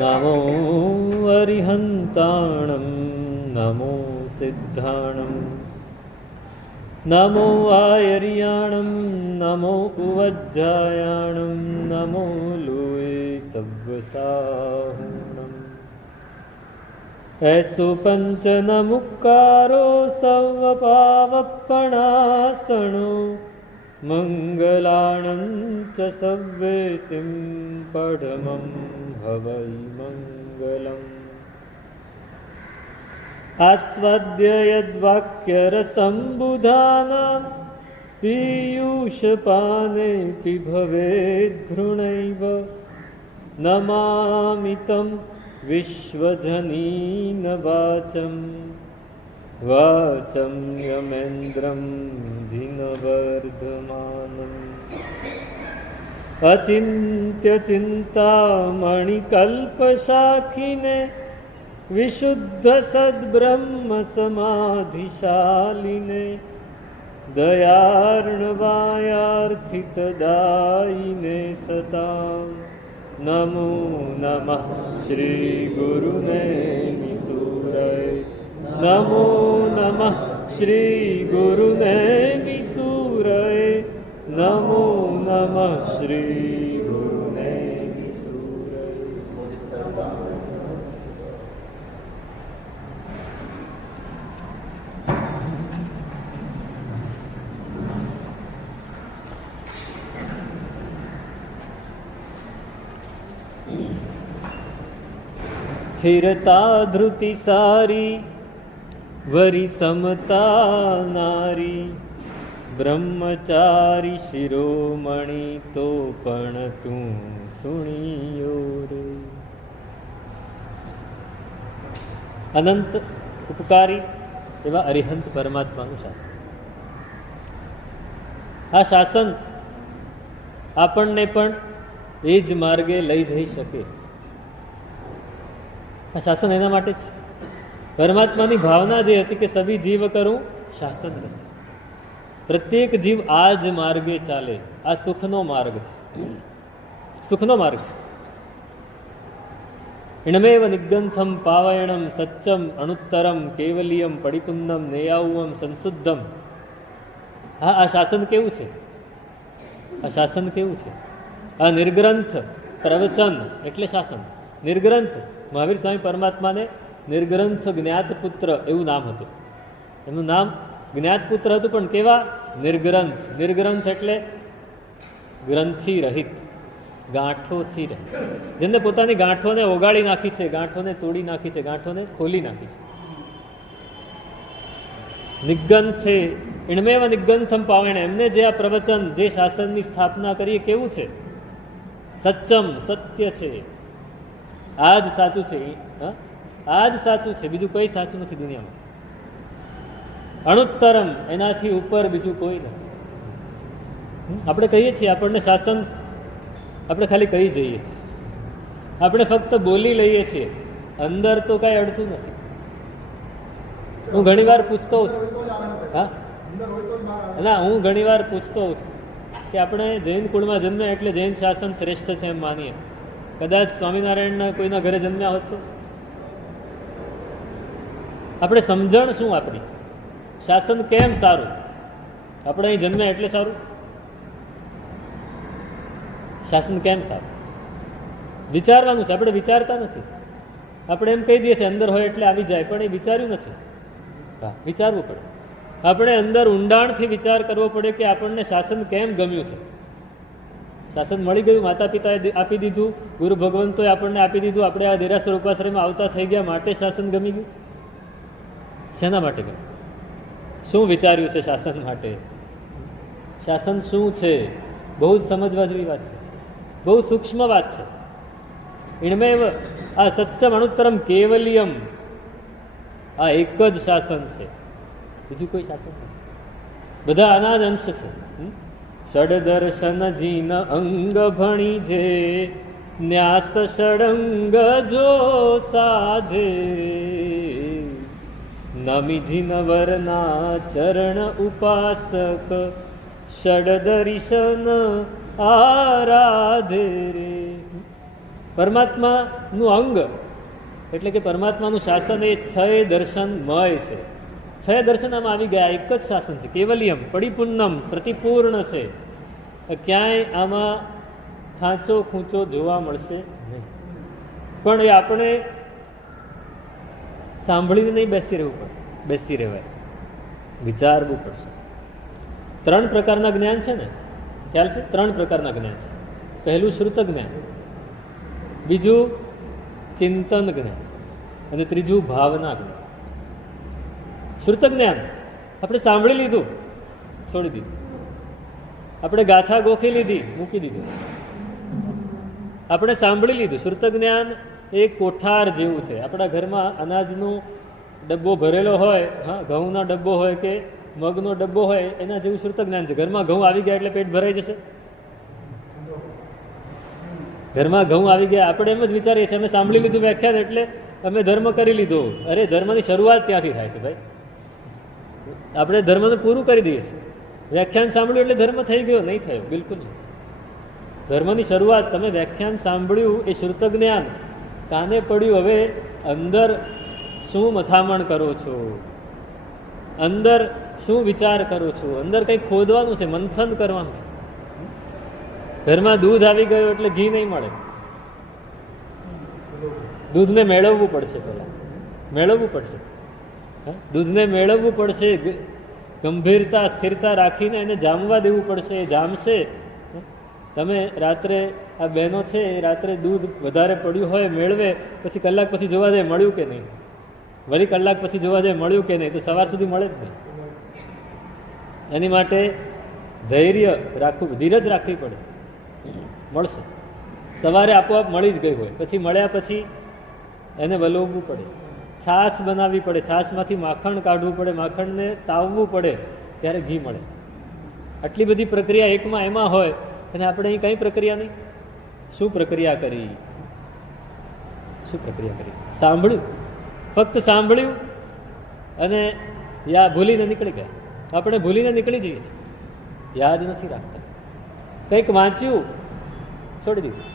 નમો અરિહંતાણં નમો સિદ્ધાણં નમો આયર્યાણં નમો ઉવજ્જાયાણં નમો લુએ સવ્વસાહુણં એસો પંચન મુક્કારો સર્વપાવપણાસણો મંગલાણં ચ સવ્વેસિં પડમં હવૈ મંગલम् આસ્વાદ્ય યદ્વાક્યરસંબુધાનાં પીયુષપાને પિભવેદ્ધૃણૈવ નમામિ तं વિશ્વજનીન વાચં વાચં યમેન્દ્રં જીનવર્ધમાનम् અચિંત્ય ચિંતામણિકલ્પશાખિને વિશુદ્ધ સદ્બ્રહ્મ સમાધિશાલિને દયાર્ણવાયાર્થિતદાયિને સતાં નમો નમઃ શ્રી ગુરુને નિસૂરય નમો નમઃ શ્રી ગુરુને નિસૂરય નમો નમઃ શ્રી ગુરુને નિસૂરય. સ્થિરતા ધૃતિ સારી વરી સમતા નારી બ્રહ્મચારી શિરોમણી તો પણ તું સુણીયો રે. અનંત ઉપકારી એવા અરિહંત પરમાત્માનું શાસન. આ શાસન આપણને પણ એ જ માર્ગે લઈ જઈ શકે. આ શાસન એના માટે જ છે. પરમાત્માની ભાવના જે હતી કે સભી જીવ કરું શાસન રસે. પ્રત્યેક જીવ આ જ માર્ગે ચાલે. આ સુખનો માર્ગ છે. સુખનો માર્ગ છે. ઇણમેવ નિગંથમ પાવયણમ સચ્ચમ અણુત્તરમ કેવલિયમ પડિપુન્નમ નેયાઉવમ સંશુદ્ધમ. હા, આ શાસન કેવું છે? આ શાસન કેવું છે? આ નિર્ગ્રંથ પ્રવચન એટલે શાસન. નિર્ગ્રંથ મહાવીર સ્વામી પરમાત્માને નિર્ગ્રંથ જ્ઞાતપુત્ર એવું નામ હતું. એમનું નામ જ્ઞાતપુત્ર હતું, પણ કેવા? નિર્ગ્રંથ. નિર્ગ્રંથ એટલે ગ્રંથિ રહિત, ગાંઠોથી રહિત. જેમને પોતાની ગાંઠોને ઓગાળી નાખી છે, ગાંઠોને તોડી નાખી છે, ગાંઠોને ખોલી નાખી છે. નિગંથે ઇણમેવ નિગંથમ પાવણ. એમને જે આ પ્રવચન, જે શાસનની સ્થાપના કરી, કેવું છે? સચ્ચમ, સત્ય છે. આ જ સાચું છે. આ જ સાચું છે, બીજું કંઈ સાચું નથી દુનિયામાં. અણુત્તરમ, એનાથી ઉપર બીજું કોઈ નથી. આપણે કહીએ છીએ આપણને શાસન, આપણે ખાલી કહી જઈએ છીએ. આપણે ફક્ત બોલી લઈએ છીએ, અંદર તો કાંઈ અડતું નથી. હું ઘણી વાર પૂછતો હોઉં છું. હા ના, હું ઘણી વાર પૂછતો હોઉં છું કે આપણે જૈન કુળમાં જન્મે એટલે જૈન શાસન શ્રેષ્ઠ છે એમ માનીએ. કદાચ સ્વામિનારાયણના કોઈના ઘરે જન્મ્યા હોત તો આપણે સમજણ શું આપણી? શાસન કેમ સારું? આપણે અહીં જન્મ્યા એટલે સારું? શાસન કેમ સારું? વિચારવાનું છે. આપણે વિચારતા નથી. આપણે એમ કહી દઈએ છીએ અંદર હોય એટલે આવી જાય, પણ એ વિચાર્યું નથી. હા, વિચારવું પડે. આપણે અંદર ઊંડાણથી વિચાર કરવો પડે કે આપણને શાસન કેમ ગમ્યું છે. શાસન મળી ગયું, માતા પિતાએ આપી દીધું, ગુરુ ભગવંતોએ આપણને આપી દીધું, આપણે આ દેરાસર ઉપાશ્રયમાં આવતા થઈ ગયા માટે શાસન ગમી ગયું? શેના માટે ગયું? શું વિચાર્યું છે શાસન માટે? શાસન શું છે? બહુ જ સમજવા જેવી વાત છે. બહુ સૂક્ષ્મ વાત છે. ઇણમેવ આ સચ્ચમ અણુત્તરમ કેવલિયમ, આ એક જ શાસન છે, બીજું કોઈ શાસન નથી. બધા આના જ અંશ છે. ષડદર્શન જીન અંગ ભણી જે ન્યાસ ષડંગ જો સાધે નમી જીનવરના ચરણ ઉપાસક ષડદર્શન આરાધે રે. પરમાત્માનું અંગ એટલે કે પરમાત્માનું શાસન એ 6 દર્શનમય છે. 6 દર્શન આમાં આવી ગયા. એક જ શાસન છે, કેવલિયમ, પરિપૂર્ણમ, પ્રતિપૂર્ણ છે. ક્યાંય આમાં ખાંચો ખૂંચો જોવા મળશે નહીં. પણ એ આપણે સાંભળીને નહીં બેસી રહેવાય, વિચારવું પડશે. 3 પ્રકારના જ્ઞાન છે ને, ખ્યાલ છે? 3 પ્રકારના જ્ઞાન છે. પહેલું શ્રુત જ્ઞાન, બીજું ચિંતન જ્ઞાન અને ત્રીજું ભાવના જ્ઞાન. શ્રુત જ્ઞાન આપણે સાંભળી લીધું, છોડી દીધું. આપણે ગાથા ગોખી લીધી, મૂકી દીધું. આપણે સાંભળી લીધું. શ્રુત જ્ઞાન એ કોઠાર જેવું છે. આપણા ઘરમાં અનાજનો ડબ્બો ભરેલો હોય, હા, ઘઉંનો ડબ્બો હોય કે મગનો ડબ્બો હોય, એના જેવું શ્રુત જ્ઞાન છે. ઘરમાં ઘઉં આવી ગયા એટલે પેટ ભરાઈ જશે? ઘરમાં ઘઉં આવી ગયા આપણે એમ જ વિચારીએ છીએ અમે સાંભળી લીધું વ્યાખ્યાન એટલે અમે ધર્મ કરી લીધો. અરે ધર્મની શરૂઆત ત્યાંથી થાય છે ભાઈ. આપણે ધર્મને પૂરું કરી દઈએ છીએ. વ્યાખ્યાન સાંભળ્યું એટલે ધર્મ થઈ ગયો? નહીં થયો, બિલકુલ નહીં. ધર્મની શરૂઆત તમે વ્યાખ્યાન સાંભળ્યું એ શ્રુત જ્ઞાન કાને પડ્યું. હવે અંદર શું મથામણ કરો છો, અંદર શું વિચાર કરો છો, અંદર કંઈક ખોદવાનું છે, મંથન કરવાનું છે. ઘરમાં દૂધ આવી ગયું એટલે ઘી નહીં મળે. દૂધને મેળવવું પડશે, પહેલા મેળવવું પડશે. દૂધને મેળવવું પડશે, ગંભીરતા સ્થિરતા રાખીને એને જામવા દેવું પડશે. એ જામશે. તમે રાત્રે આ બહેનો છે એ રાત્રે દૂધ વધારે પડ્યું હોય મેળવે, પછી કલાક પછી જોવા જાય મળ્યું કે નહીં, વળી કલાક પછી જોવા જાય મળ્યું કે નહીં, તો સવાર સુધી મળે જ નહીં. એની માટે ધૈર્ય રાખવું, ધીરજ રાખવી પડે. મળશે. સવારે આપોઆપ મળી જ ગઈ હોય, પછી મળ્યા પછી એને વલોવવું પડે, છાશ બનાવવી પડે, છાશમાંથી માખણ કાઢવું પડે, માખણને તાવવું પડે, ત્યારે ઘી મળે. આટલી બધી પ્રક્રિયા એકમાં એમાં હોય અને આપણે અહીં કંઈ પ્રક્રિયા નહીં. શું પ્રક્રિયા કરી? શું પ્રક્રિયા કરી? સાંભળ્યું, ફક્ત સાંભળ્યું અને ભૂલીને નીકળી ગયા. આપણે ભૂલીને નીકળી જઈએ છીએ, યાદ નથી રાખતા. કંઈક વાંચ્યું, છોડી દીધું.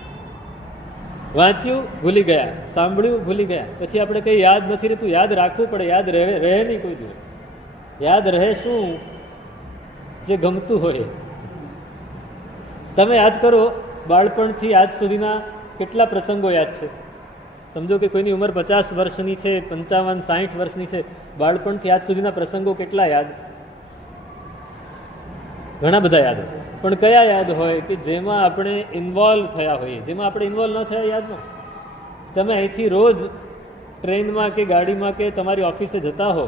વાંચ્યું, ભૂલી ગયા. સાંભળ્યું, ભૂલી ગયા. પછી આપણે કંઈ યાદ નથી રહેતું. યાદ રાખવું પડે. યાદ રહે નહીં કોઈ દિવસ. યાદ રહે શું? જે ગમતું હોય. તમે યાદ કરો, બાળપણથી આજ સુધીના કેટલા પ્રસંગો યાદ છે? સમજો કે કોઈની ઉંમર 50 વર્ષની છે, 55, 60 વર્ષની છે, બાળપણથી આજ સુધીના પ્રસંગો કેટલા યાદ? ઘણા બધા યાદ હોય. પણ કયા યાદ હોય કે જેમાં આપણે ઇન્વોલ્વ થયા હોઈએ? જેમાં આપણે ઇન્વોલ્વ ન થયા યાદ ન. તમે અહીંથી રોજ ટ્રેનમાં કે ગાડીમાં કે તમારી ઓફિસે જતા હો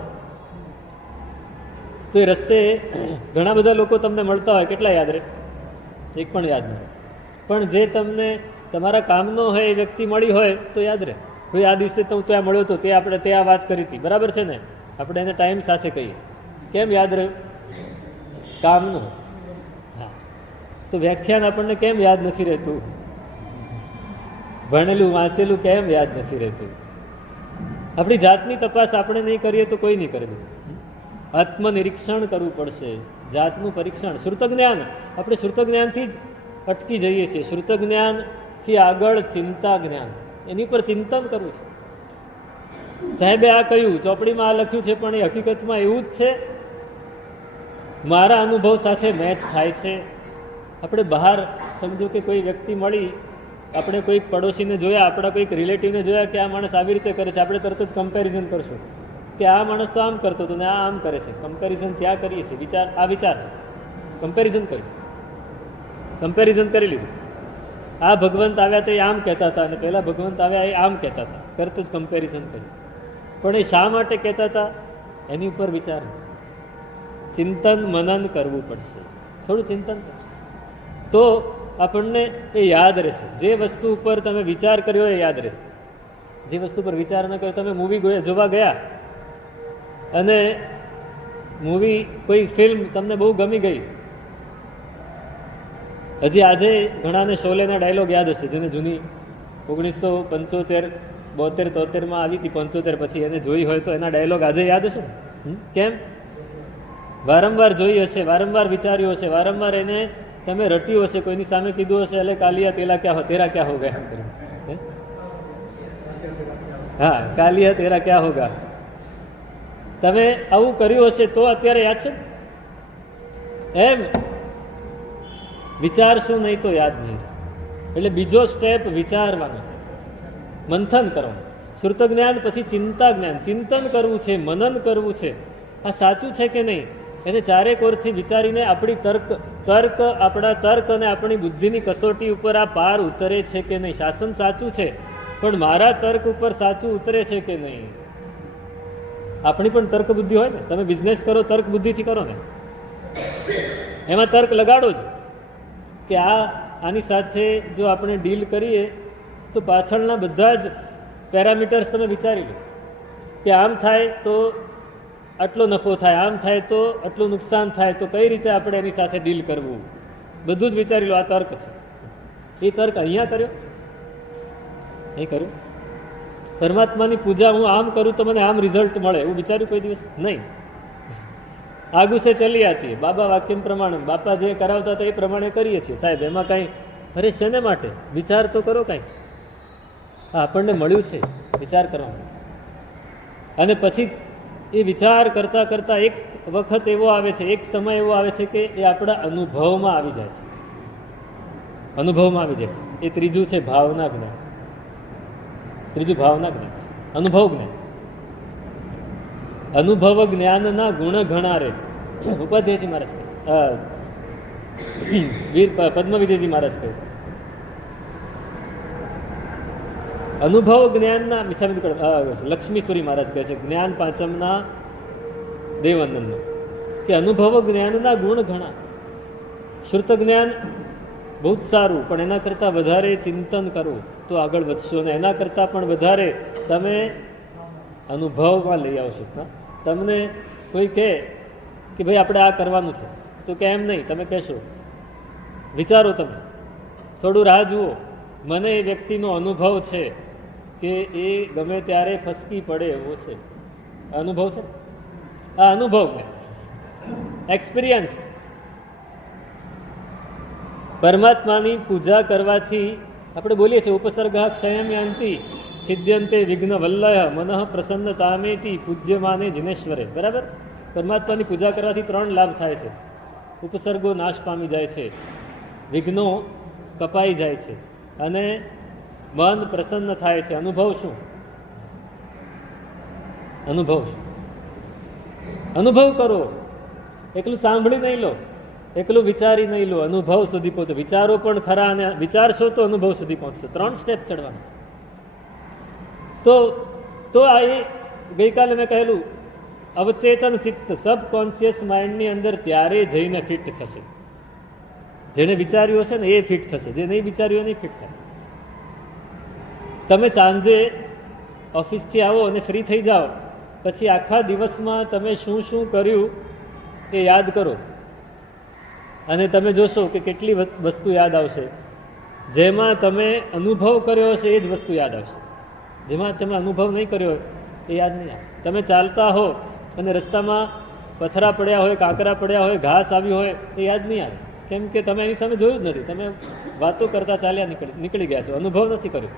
તો એ રસ્તે ઘણા બધા લોકો તમને મળતા હોય, કેટલા યાદ રહે? એક પણ યાદ નહીં. પણ જે તમને તમારા કામનો હોય એ વ્યક્તિ મળી હોય તો યાદ રહે. ભાઈ આ દિવસે તો હું ત્યાં મળ્યો હતો, તે આપણે ત્યાં વાત કરી હતી, બરાબર છે ને? આપણે એને ટાઈમ સાથે કહીએ. કેમ યાદ રહ્યું? કામનું. હા, તો વ્યાખ્યાન આપણને કેમ યાદ નથી રહેતું? ભણેલું વાંચેલું કેમ યાદ નથી રહેતું? આપણી જાતની તપાસ આપણે નહીં કરીએ તો કોઈ નહીં કરે. આત્મનિરીક્ષણ કરવું પડશે, જાતનું પરીક્ષણ. શ્રુત જ્ઞાન, આપણે શ્રુત જ્ઞાનથી જ અટકી જઈએ છીએ. શ્રુત જ્ઞાનથી આગળ ચિંતા જ્ઞાન, એની પર ચિંતન કરવું છે. સાહેબે આ કહ્યું, ચોપડીમાં આ લખ્યું છે, પણ એ હકીકતમાં એવું જ છે? મારા અનુભવ સાથે મેચ થાય છે? આપણે બહાર સમજો કે કોઈ વ્યક્તિ મળી, આપણે કોઈક પડોશીને જોયા, આપણા કોઈક રિલેટિવને જોયા કે આ માણસ આવી રીતે કરે છે, આપણે તરત જ કમ્પેરિઝન કરશું કે આ માણસ તો આમ કરતો હતો ને આ આમ કરે છે. કમ્પેરિઝન ત્યાં કરીએ છીએ. વિચાર, આ વિચાર છે. કમ્પેરિઝન કર્યું, કમ્પેરિઝન કરી લીધું. આ ભગવંત આવ્યા તો એ આમ કહેતા હતા અને પહેલા ભગવંત આવ્યા એ આમ કહેતા હતા. તરત જ કમ્પેરિઝન કર્યું. પણ એ શા માટે કહેતા હતા એની ઉપર વિચાર, ચિંતન મનન કરવું પડશે. થોડું ચિંતન તો આપણને એ યાદ રહેશે. જે વસ્તુ ઉપર તમે વિચાર કર્યો એ યાદ રહેશે. જે વસ્તુ પર વિચાર ન કર્યો, તમે મૂવી જોવા ગયા અને મૂવી, કોઈ ફિલ્મ તમને બહુ ગમી ગઈ. હજી આજે ઘણાને શોલેના ડાયલોગ યાદ હશે, જેને જૂની 1975, 72, 73 આવી હતી, 75 પછી એને જોઈ હોય તો એના ડાયલોગ આજે યાદ હશે. કેમ? વારંવાર જોઈ હશે, વારંવાર વિચાર્યું હશે, વારંવાર એને તમે રટ્યું હશે, કોઈની સામે કીધું હશે, એટલે કાલિયા તેલા ક્યાં હો, તેરા ક્યાં હો ગયા. હા, કાલિયા તેરા ક્યાં હોગા. તમે આવું કર્યું હશે તો અત્યારે યાદ છે એમ વિચારશું નહીં તો યાદ નહીં. એટલે બીજો સ્ટેપ વિચારવાનો છે, મંથન કરવાનું. શ્રુત જ્ઞાન પછી ચિંતા જ્ઞાન, ચિંતન કરવું છે, મનન કરવું છે. આ સાચું છે કે નહીં એને ચારેક ઓરથી વિચારીને આપણી આપણા તર્ક અને આપણી બુદ્ધિની કસોટી ઉપર આ પાર ઉતરે છે કે નહીં. શાસન સાચું છે પણ મારા તર્ક ઉપર સાચું ઉતરે છે કે નહીં. આપણી પણ તર્ક બુદ્ધિ હોય ને. તમે બિઝનેસ કરો તર્ક બુદ્ધિથી કરો ને, એમાં તર્ક લગાડો જ કે આની સાથે જો આપણે ડીલ કરીએ તો પાછળના બધા જ પેરામીટર્સ તમે વિચારી લો કે આમ થાય તો આટલો નફો થાય, આમ થાય તો આટલું નુકસાન થાય, તો કઈ રીતે આપણે એની સાથે ડીલ કરવું, બધું જ વિચારી લો. આ તર્ક છે. એ તર્ક અહીંયા કર્યો, અહીં કર્યું. પરમાત્માની પૂજા હું આમ કરું તો મને આમ રિઝલ્ટ મળે એવું વિચાર્યું કોઈ દિવસ નહીં. આગુ સે ચલી આતી બાબા વાક્ય પ્રમાણે, બાપા જે કરાવતા હતા એ પ્રમાણે કરીએ છીએ સાહેબ. એમાં કાંઈ અરે શેને માટે વિચાર તો કરો કાંઈ. હા, આપણને મળ્યું છે વિચાર કરવાનો. અને પછી એ વિચાર કરતા કરતા એક વખત એવો આવે છે, એક સમય એવો આવે છે કે એ આપણા અનુભવમાં આવી જાય છે. અનુભવમાં આવી જાય છે. એ ત્રીજું છે ભાવના જ્ઞાન. ત્રીજું ભાવના જ્ઞાન, અનુભવ જ્ઞાન. અનુભવ જ્ઞાનના ગુણ ઘણા રે. ઉપાધ્યાયજી મહારાજ વીર પદ્મ વિજયજી મહારાજ કહે છે અનુભવ જ્ઞાનના, લક્ષ્મીશ્વરી મહારાજ કહે છે જ્ઞાન પાંચમના દેવાનંદ કે અનુભવ જ્ઞાનના ગુણ ઘણા. શ્રુત જ્ઞાન બહુ જ સારું, પણ એના કરતાં વધારે ચિંતન કરવું તો આગળ વધશો. અને એના કરતાં પણ વધારે તમે અનુભવમાં લઈ આવશો. તમને કોઈ કહે કે ભાઈ આપણે આ કરવાનું છે તો કે એમ નહીં, તમે કહેશો વિચારો, તમે થોડું રાહ જુઓ. મને એ વ્યક્તિનો અનુભવ છે કે એ ગમે ત્યારે ફસકી પડે એવો છે. અનુભવ છે. આ અનુભવ ને એક્સપિરિયન્સ. પરમાત્માની પૂજા કરવાથી આપણે બોલીએ છીએ ઉપસર્ગા ક્ષયમ્યાંતિ છિદ્યંતે વિઘ્ન વલ્લય મનઃ પ્રસન્નતામેતિ પૂજ્યમાને જિનેશ્વરે. બરાબર. પરમાત્માની પૂજા કરવાથી 3 લાભ થાય છે. ઉપસર્ગો નાશ પામી જાય છે, વિઘ્નો કપાઈ જાય છે અને મન પ્રસન્ન થાય છે. અનુભવ શું? અનુભવ શું? અનુભવ કરો. એકલું સાંભળી નહીં લો, એકલું વિચારી નહીં લો, અનુભવ સુધી પહોંચો. વિચારો પણ ખરા અને વિચારશો તો અનુભવ સુધી પહોંચશો. 3 સ્ટેપ ચડવાના. તો આ એ ગઈકાલે મેં કહેલું અવચેતન ચિત્ત સબકોન્શિયસ માઇન્ડની અંદર ત્યારે જઈને ફિટ થશે. જેને વિચાર્યું હશે ને એ ફિટ થશે, જે નહીં વિચાર્યું નહીં ફિટ થાય. તમે સાંજે ઓફિસથી આવો અને ફ્રી થઈ જાઓ, પછી આખા દિવસમાં તમે શું શું કર્યું એ યાદ કરો અને તમે જોશો કે કેટલી વસ્તુ યાદ આવશે. જેમાં તમે અનુભવ કર્યો હશે એ જ વસ્તુ યાદ આવશે. જેમાં તમે અનુભવ નહીં કર્યો હોય એ યાદ નહીં આવે. તમે ચાલતા હો અને રસ્તામાં પથરા પડ્યા હોય, કાંકરા પડ્યા હોય, ઘાસ આવ્યું હોય એ યાદ નહીં આવે. કેમ કે તમે એની સામે જોયું જ નથી. તમે વાતો કરતા ચાલ્યા નીકળી ગયા છો, અનુભવ નથી કર્યો.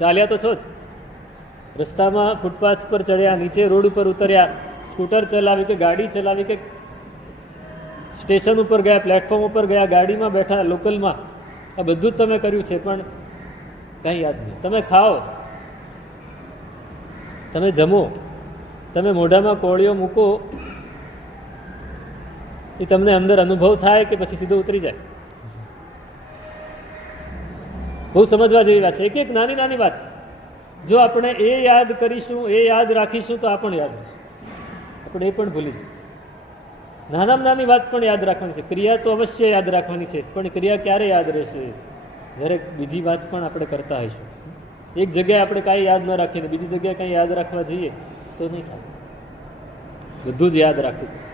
ચાલ્યા તો છો જ. રસ્તામાં ફૂટપાથ પર ચડ્યા, નીચે રોડ ઉપર ઉતર્યા, સ્કૂટર ચલાવી કે ગાડી ચલાવી કે સ્ટેશન ઉપર ગયા, પ્લેટફોર્મ ઉપર ગયા, ગાડીમાં બેઠા, લોકલમાં, આ બધું જ તમે કર્યું છે પણ કંઈ યાદ નહીં. તમે ખાઓ, તમે જમો, તમે મોઢામાં કોળીઓ મૂકો, એ તમને અંદર અનુભવ થાય કે પછી સીધો ઉતરી જાય? બહુ સમજવા જેવી વાત છે. એક એક નાની નાની વાત જો આપણે એ યાદ કરીશું, એ યાદ રાખીશું તો આ પણ યાદ રહેશે. આપણે એ પણ ભૂલી જઈશું. નાનામાં નાની વાત પણ યાદ રાખવાની છે. ક્રિયા તો અવશ્ય યાદ રાખવાની છે, પણ ક્રિયા ક્યારે યાદ રહેશે? જ્યારે બીજી વાત પણ આપણે કરતા હોઈશું. એક જગ્યાએ આપણે કાંઈ યાદ ન રાખીને બીજી જગ્યાએ કંઈ યાદ રાખવા જઈએ તો નહીં થાય. બધું જ યાદ રાખવું પડશે.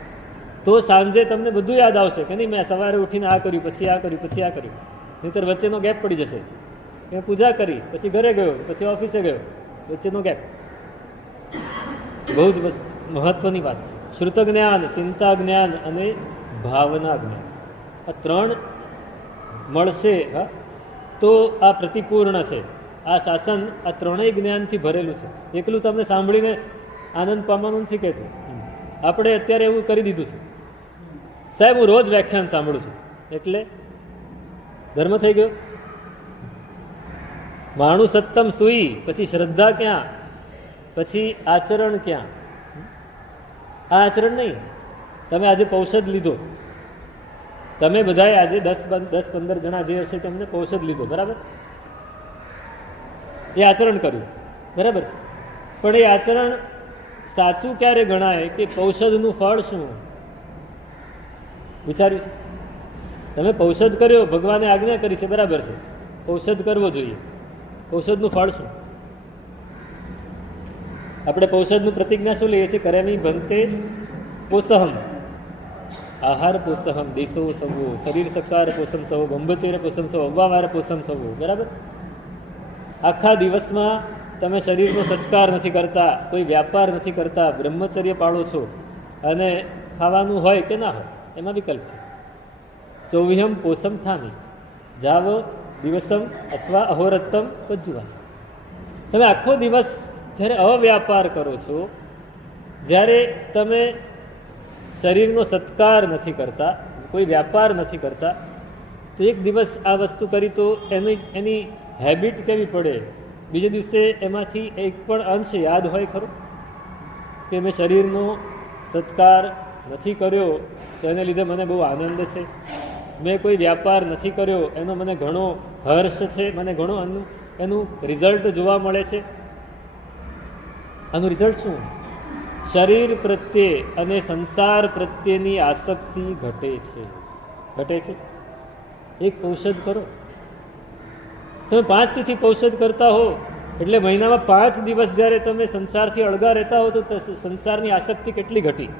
તો સાંજે તમને બધું યાદ આવશે કે નહીં મેં સવારે ઉઠીને આ કર્યું, પછી આ કર્યું, પછી આ કર્યું. નહીંતર વચ્ચેનો ગેપ પડી જશે. મેં પૂજા કરી, પછી ઘરે ગયો, પછી ઓફિસે ગયો, વચ્ચેનો ગેપ. બહુ જ મહત્વની વાત છે. શ્રુત જ્ઞાન, ચિંતા જ્ઞાન અને ભાવના જ્ઞાન, આ 3 મળશે તો આ પ્રતિપૂર્ણ છે. આ શાસન આ ત્રણેય જ્ઞાનથી ભરેલું છે. એકલું તમને સાંભળીને આનંદ પામવાનું નથી કહેતું. આપણે અત્યારે એવું કરી દીધું છે, સાહેબ હું રોજ વ્યાખ્યાન સાંભળું છું એટલે ધર્મ થઈ ગયો. માણું સત્તમ સુઈ, પછી શ્રદ્ધા ક્યાં, પછી આચરણ ક્યાં? આ આચરણ નહીં. તમે આજે પૌષધ લીધો, તમે બધાએ આજે 10-15 જણા જે હશે તમને પૌષધ લીધો, બરાબર? એ આચરણ કર્યું, બરાબર છે. પણ એ આચરણ સાચું ક્યારે ગણાય કે પૌષધનું ફળ શું વિચાર્યું છે? તમે પૌષધ કર્યો, ભગવાને આજ્ઞા કરી છે, બરાબર છે, પૌષધ કરવો જોઈએ. પૌષધનું ફળ શું? આપણે પૌષધનું પ્રતિજ્ઞા શું લઈએ છીએ? કરેમી ભંતે પોષહમ, આહાર પોષહમ, દેશો સવો, શરીર સકાર પોષમ સવો, બંબચેર પોષમ સવો, અવ્વાવાર પોષમ સવો, બરાબર? આખા દિવસમાં તમે શરીરનો સત્કાર નથી કરતા, કોઈ વ્યાપાર નથી કરતા, બ્રહ્મચર્ય પાળો છો, અને ખાવાનું હોય કે ના હોય એમાં વિકલ્પ છે. ચોવ્યમ પોષમ થામી જાવ દિવસમ અથવા અહોરત્તમ પજ્જુવાસ. તમે આખો દિવસ જ્યારે અવ્યાપાર કરો છો, જ્યારે તમે શરીરનો સત્કાર નથી કરતા, કોઈ વ્યાપાર નથી કરતા, તો એક દિવસ આ વસ્તુ કરી તો એની હેબિટ કેવી પડે? બીજે દિવસે એમાંથી એક પણ અંશ યાદ હોય ખરો કે મેં શરીરનો સત્કાર નથી કર્યો તો એને લીધે મને બહુ આનંદ છે, મેં કોઈ વ્યાપાર નથી કર્યો એનો મને ઘણો હર્ષ છે, મને ઘણો એનું રિઝલ્ટ જોવા મળે છે. આનું રિઝલ્ટ શું? શરીર પ્રત્યે અને સંસાર પ્રત્યેની આસક્તિ ઘટે છે. ઘટે છે. એક પૌષધ કરો, તમે 5 તિથિ પૌષધ કરતા હો એટલે મહિનામાં 5 દિવસ જ્યારે તમે સંસારથી અળગા રહેતા હો તો સંસારની આસક્તિ કેટલી ઘટી,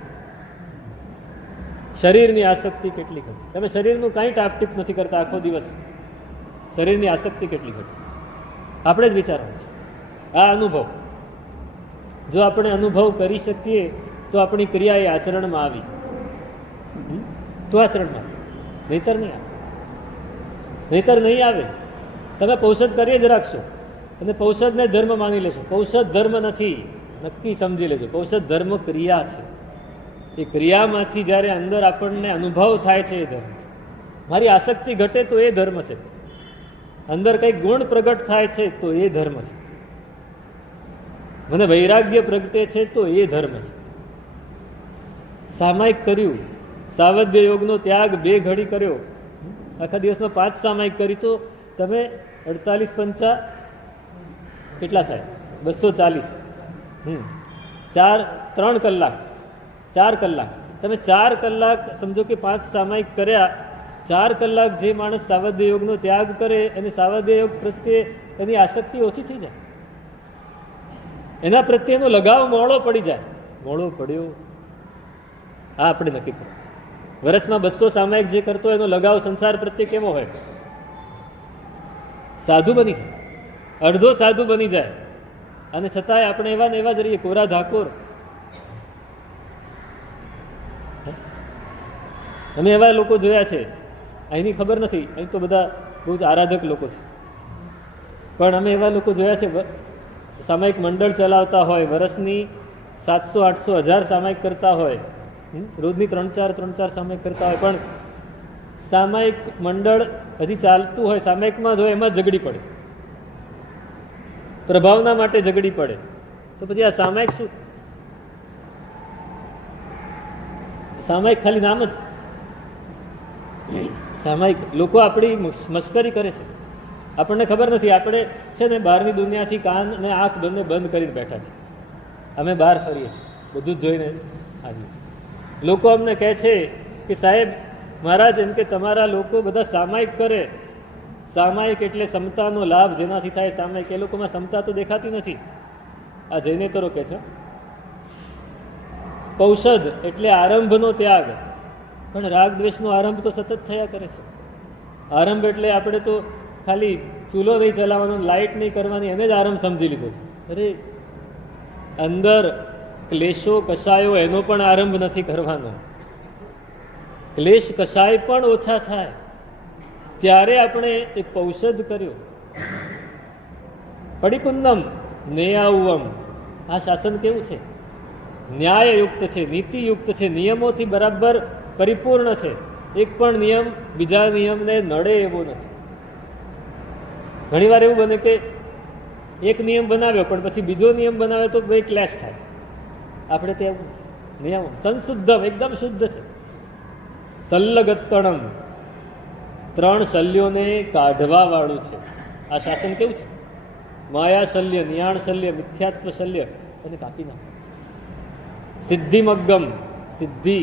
શરીરની આસક્તિ કેટલી ઘટી. તમે શરીરનું કાંઈ ટાપટીપ નથી કરતા આખો દિવસ, શરીરની આસક્તિ કેટલી ઘટી. આપણે જ વિચારવાનું છે. આ અનુભવ જો આપણે અનુભવ કરી શકીએ તો આપણી ક્રિયા એ આચરણમાં આવી, તો આચરણમાં આવે, નહીતર નહીં આવે. નહીતર નહીં આવે. તમે પૌષધ કરીએ જ રાખશો અને પૌષધને ધર્મ માની લેશો. પૌષધ ધર્મ નથી, નક્કી સમજી લેજો. પૌષધ ધર્મ ક્રિયા છે. એ ક્રિયામાંથી જ્યારે અંદર આપણને અનુભવ થાય છે એ ધર્મ. મારી આસક્તિ ઘટે તો એ ધર્મ છે. અંદર કંઈક ગુણ પ્રગટ થાય છે તો એ ધર્મ છે. મને વૈરાગ્ય પ્રગટે છે તો એ ધર્મ છે. સામાયિક કર્યું, સાવધ્ય યોગનો ત્યાગ 2 ઘડી કર્યો, આખા દિવસમાં 5 સામાયિક કરી તો તમે 48 × 5 કેટલા થાય? 240. 3 કલાક 4 કલાક. તમે 4 કલાક સમજો કે 5 સામાયિક કર્યા. 4 કલાક જે માણસ સાવધ્ય યોગનો ત્યાગ કરે અને સાવધ્ય યોગ પ્રત્યે એની આસક્તિ ઓછી થઈ જાય, એના પ્રત્યેનો લગાવ મોડો પડી જાય. મોડો પડ્યો આ આપણે નક્કી કરો. વર્ષમાં 200 સામાયિક જે કરતો એનો લગાવ સંસાર પ્રત્યે કેવો હોય? સાધુ બની જાય, અડધો સાધુ બની જાય. અને છતાંય આપણે એવા ને એવા જ રહીએ, કોરા ધાકોર. અમે એવા લોકો જોયા છે, અહીંની ખબર નથી, અહીં તો બધા બહુ જ આરાધક લોકો છે, પણ અમે એવા લોકો જોયા છે સામાયિક મંડળ ચલાવતા હોય, વર્ષની 700, 800, 1000 સામાયિક કરતા હોય, રોજની 3-4 સામાયિક કરતા હોય, પણ સામાયિક મંડળ હજી ચાલતું હોય, સામાયિકમાં જ હોય, એમાં ઝઘડી પડે, પ્રભાવના માટે ઝઘડી પડે. તો પછી આ સામાયિક શું? સામાયિક ખાલી નામ જ. સામાયિક લોકો આપણી મશ્કરી કરે છે, આપણને ખબર નથી. આપણે છે ને બહારની દુનિયાથી કાન અને આંખ બંને બંધ કરીને બેઠા છે. અમે બહાર ફરીએ છીએ, બધું જ જોઈને આવીએ. લોકો અમને કહે છે કે સાહેબ મહારાજ, એમ કે તમારા લોકો બધા સામાયિક કરે. સામાયિક એટલે સમતાનો લાભ જેનાથી થાય સામાયિક. એ લોકોમાં સમતા તો દેખાતી નથી. આ જૈનેતરો કહે છે. પૌષધ એટલે આરંભનો ત્યાગ, પણ રાગ દ્વેષનો આરંભ તો સતત થયા કરે છે. આરંભ એટલે આપણે તો ખાલી ચૂલો નહીં ચલાવવાનો, લાઇટ નહીં કરવાની, એને જ આરંભ સમજી લીધો છે. અરે અંદર ક્લેશો કશાયો એનો પણ આરંભ નથી કરવાનો. ક્લેશ કશાય પણ ઓછા થાય ત્યારે આપણે એ પૌષધ કર્યો. પડિપુન્નમ નેયાઉવમ. આ શાસન કેવું છે? ન્યાયયુક્ત છે, નીતિયુક્ત છે, નિયમોથી બરાબર પરિપૂર્ણ છે. એક પણ નિયમ બીજા નિયમને નડે એવો નથી. ઘણીવાર એવું બને કે એક નિયમ બનાવ્યો પણ પછી બીજો નિયમ બનાવે તો બે ક્લેશ થાય. આપણે ત્યાં નિયમ સંશુદ્ધમ, એકદમ શુદ્ધ છે. સલ્લગત્તણમ, 3 શલ્યોને કાઢવા વાળું છે. આ શાસન કેવું છે? માયા શલ્ય, નિયાણ શલ્ય, મિથ્યાત્વ શલ્ય અને કાપી નાખો. સિદ્ધિમગ્ગમ, સિદ્ધિ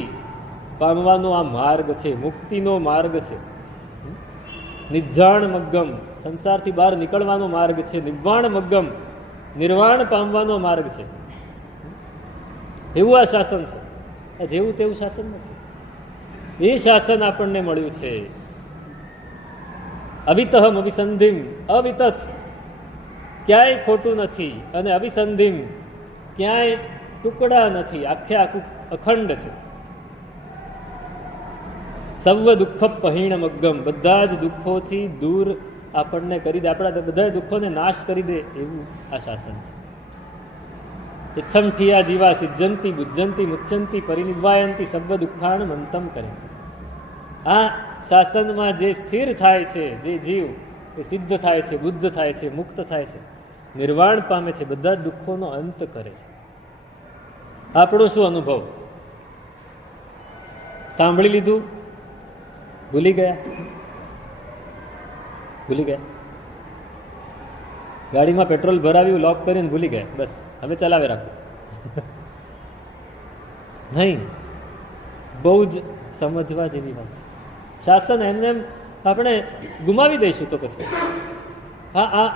પામવાનો આ માર્ગ છે, મુક્તિનો માર્ગ છે. નિજાણ મગ્ગમ, સંસારથી બહાર નીકળવાનો માર્ગ છે. નિર્વાણ મગ્ગમ, નિર્વાણ પામવાનો માર્ગ છે. એવું આ શાસન છે. જેવું તેવું શાસન નથી. એ શાસન આપણને મળ્યું છે. અવિતહમ અવિસંધિમ, અવિતત ક્યાંય ખોટું નથી અને અવિસંધિમ ક્યાંય ટુકડા નથી. આખે આખું અખંડ છે. સર્વ દુઃખ પહીણ મગ્ગમ, બધા જ દુઃખોથી દૂર આપણને કરી દે, આપણા બધા દુઃખોને નાશ કરી દે એવું આ શાસન છે. ઇથમ ઠિયા જીવા સિદ્ધંતી બુદ્ધંતી મુચ્ચંતી પરિનિર્વાયંતી સર્વ દુઃખાણ મંતમ કરે. આ શાસનમાં જે સ્થિર થાય છે, જે જીવ એ સિદ્ધ થાય છે, બુદ્ધ થાય છે, મુક્ત થાય છે, નિર્વાણ પામે છે, બધા જ દુઃખોનો અંત કરે છે. આપણો શું અનુભવ? સાંભળી લીધું, ભૂલી ગયા? ભૂલી ગયા? ગાડીમાં પેટ્રોલ ભરાવ્યું, લોક કરીને ભૂલી ગયા, બસ હવે ચલાવે રાખો? નહીં, બહુ જ સમજવા જેવી વાત છે. શાસન એમને એમ આપણે ગુમાવી દઈશું તો પછી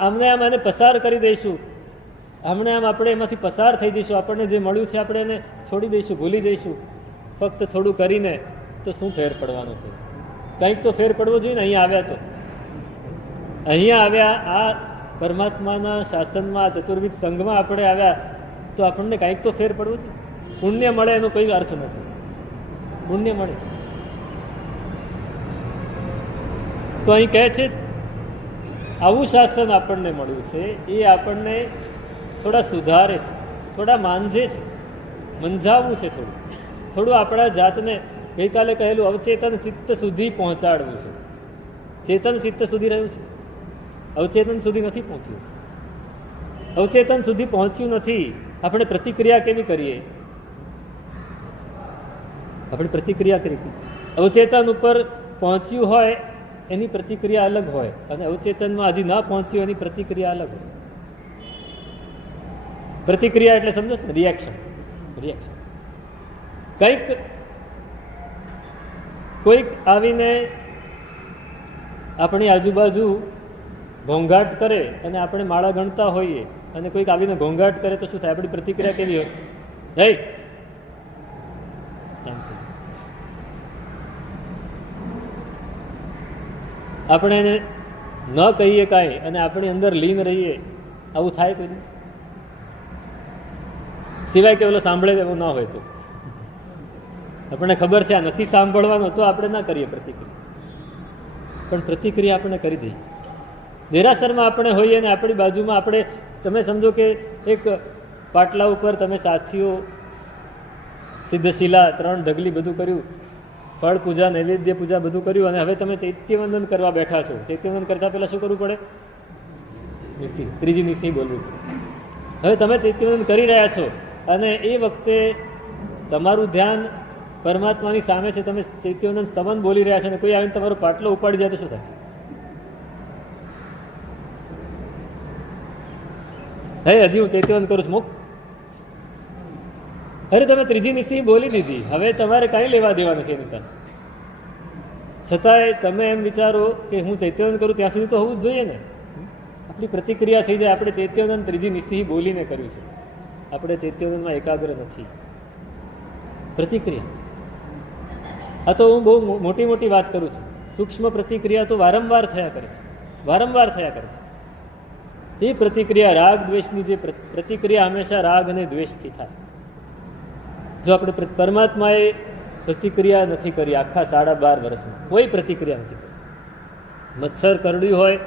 આમને આમ એને પસાર કરી દઈશું, આમને આમ આપણે એમાંથી પસાર થઈ જઈશું. આપણને જે મળ્યું છે આપણે એને છોડી દઈશું, ભૂલી જઈશું. ફક્ત થોડું કરીને તો શું ફેર પડવાનો છે? કંઈક તો ફેર પડવો જોઈએ ને. અહીંયા આવ્યા આ પરમાત્માના શાસનમાં, ચતુર્વિધ સંઘમાં આપણે આવ્યા તો આપણને કંઈક તો ફેર પડવો જોઈએ. પુણ્ય મળે એનો કોઈ અર્થ નથી. પુણ્ય મળે તો અહીં કહે છે આવું શાસન આપણને મળ્યું છે. એ આપણને થોડા સુધારે છે, થોડા માંજે છે, મંજાવવું છે. થોડું આપણા જાતને ગઈકાલે કહેલું અવચેતન ચિત્ત સુધી પહોંચાડવું છે. ચેતન ચિત્ત સુધી રહ્યું છે, અવચેતન સુધી નથી પહોંચ્યું. અવચેતન સુધી પહોંચ્યું નથી. આપણે પ્રતિક્રિયા કેવી કરીએ? આપણે પ્રતિક્રિયા કરી. અવચેતન ઉપર પહોંચ્યું હોય એની પ્રતિક્રિયા અલગ હોય અને અવચેતનમાં હજી ના પહોંચ્યું એની પ્રતિક્રિયા અલગ હોય. પ્રતિક્રિયા એટલે સમજો ને, રિએક્શન. કોઈક આવીને આપણી આજુબાજુ ઘોંઘાટ કરે અને આપણે માળા ગણતા હોઈએ અને કોઈક આવીને ઘોંઘાટ કરે તો શું થાય? આપણી પ્રતિક્રિયા કેવી હોય? હે, આપણે એને ન કહીએ કાંઈ અને આપણી અંદર લીન રહીએ, આવું થાય કોઈ દિવસ? સિવાય કે ઓલો સાંભળે એવું ના હોય તો. આપણને ખબર છે આ નથી સાંભળવાનો તો આપણે ના કરીએ પ્રતિક્રિયા, પણ પ્રતિક્રિયા આપણે કરી દઈએ. દેરાસરમાં આપણે હોઈએ અને આપણી બાજુમાં આપણે, તમે સમજો કે એક પાટલા ઉપર તમે સાથીઓ સિદ્ધશિલા 3 ઢગલી બધું કર્યું, ફળ પૂજા, નૈવેદ્ય પૂજા બધું કર્યું અને હવે તમે ચૈત્યવંદન કરવા બેઠા છો. ચૈત્યવંદન કરતા પહેલા શું કરવું પડે? નિસ્સી, ત્રીજી નિસ્સી બોલવું. હવે તમે ચૈત્યવંદન કરી રહ્યા છો અને એ વખતે તમારું ધ્યાન પરમાત્માની સામે છે. તમે ચૈત્યવંદન સ્તવન બોલી રહ્યા છો અને કોઈ આવીને તમારો પાટલો ઉપાડી જાય તો શું થાય? હે, હજી હું ચૈત્યવંદન કરું છું, મૂક. અરે તમે ત્રીજી નિસ્સી બોલી દીધી, હવે તમારે કાંઈ લેવા દેવા નથી એની સાથે. છતાંય તમે એમ વિચારો કે હું ચૈત્યવંદન કરું ત્યાં સુધી તો હોવું જ જોઈએ ને. આપણી પ્રતિક્રિયા થઈ જાય, આપણે ચૈત્યવંદન ત્રીજી નિસ્સી બોલીને કર્યું છે, આપણે ચૈત્યવંદનમાં એકાગ્ર નથી. પ્રતિક્રિયા આ તો હું બહુ મોટી મોટી વાત કરું છું. સૂક્ષ્મ પ્રતિક્રિયા તો વારંવાર થયા કરે છે. એ પ્રતિક્રિયા રાગ દ્વેષની જે પ્રતિક્રિયા હંમેશા રાગ અને દ્વેષથી થાય. જો આપણે પરમાત્માએ પ્રતિક્રિયા નથી કરી આખા 12.5 વર્ષમાં, કોઈ પ્રતિક્રિયા નથી કરી. મચ્છર કરડ્યું હોય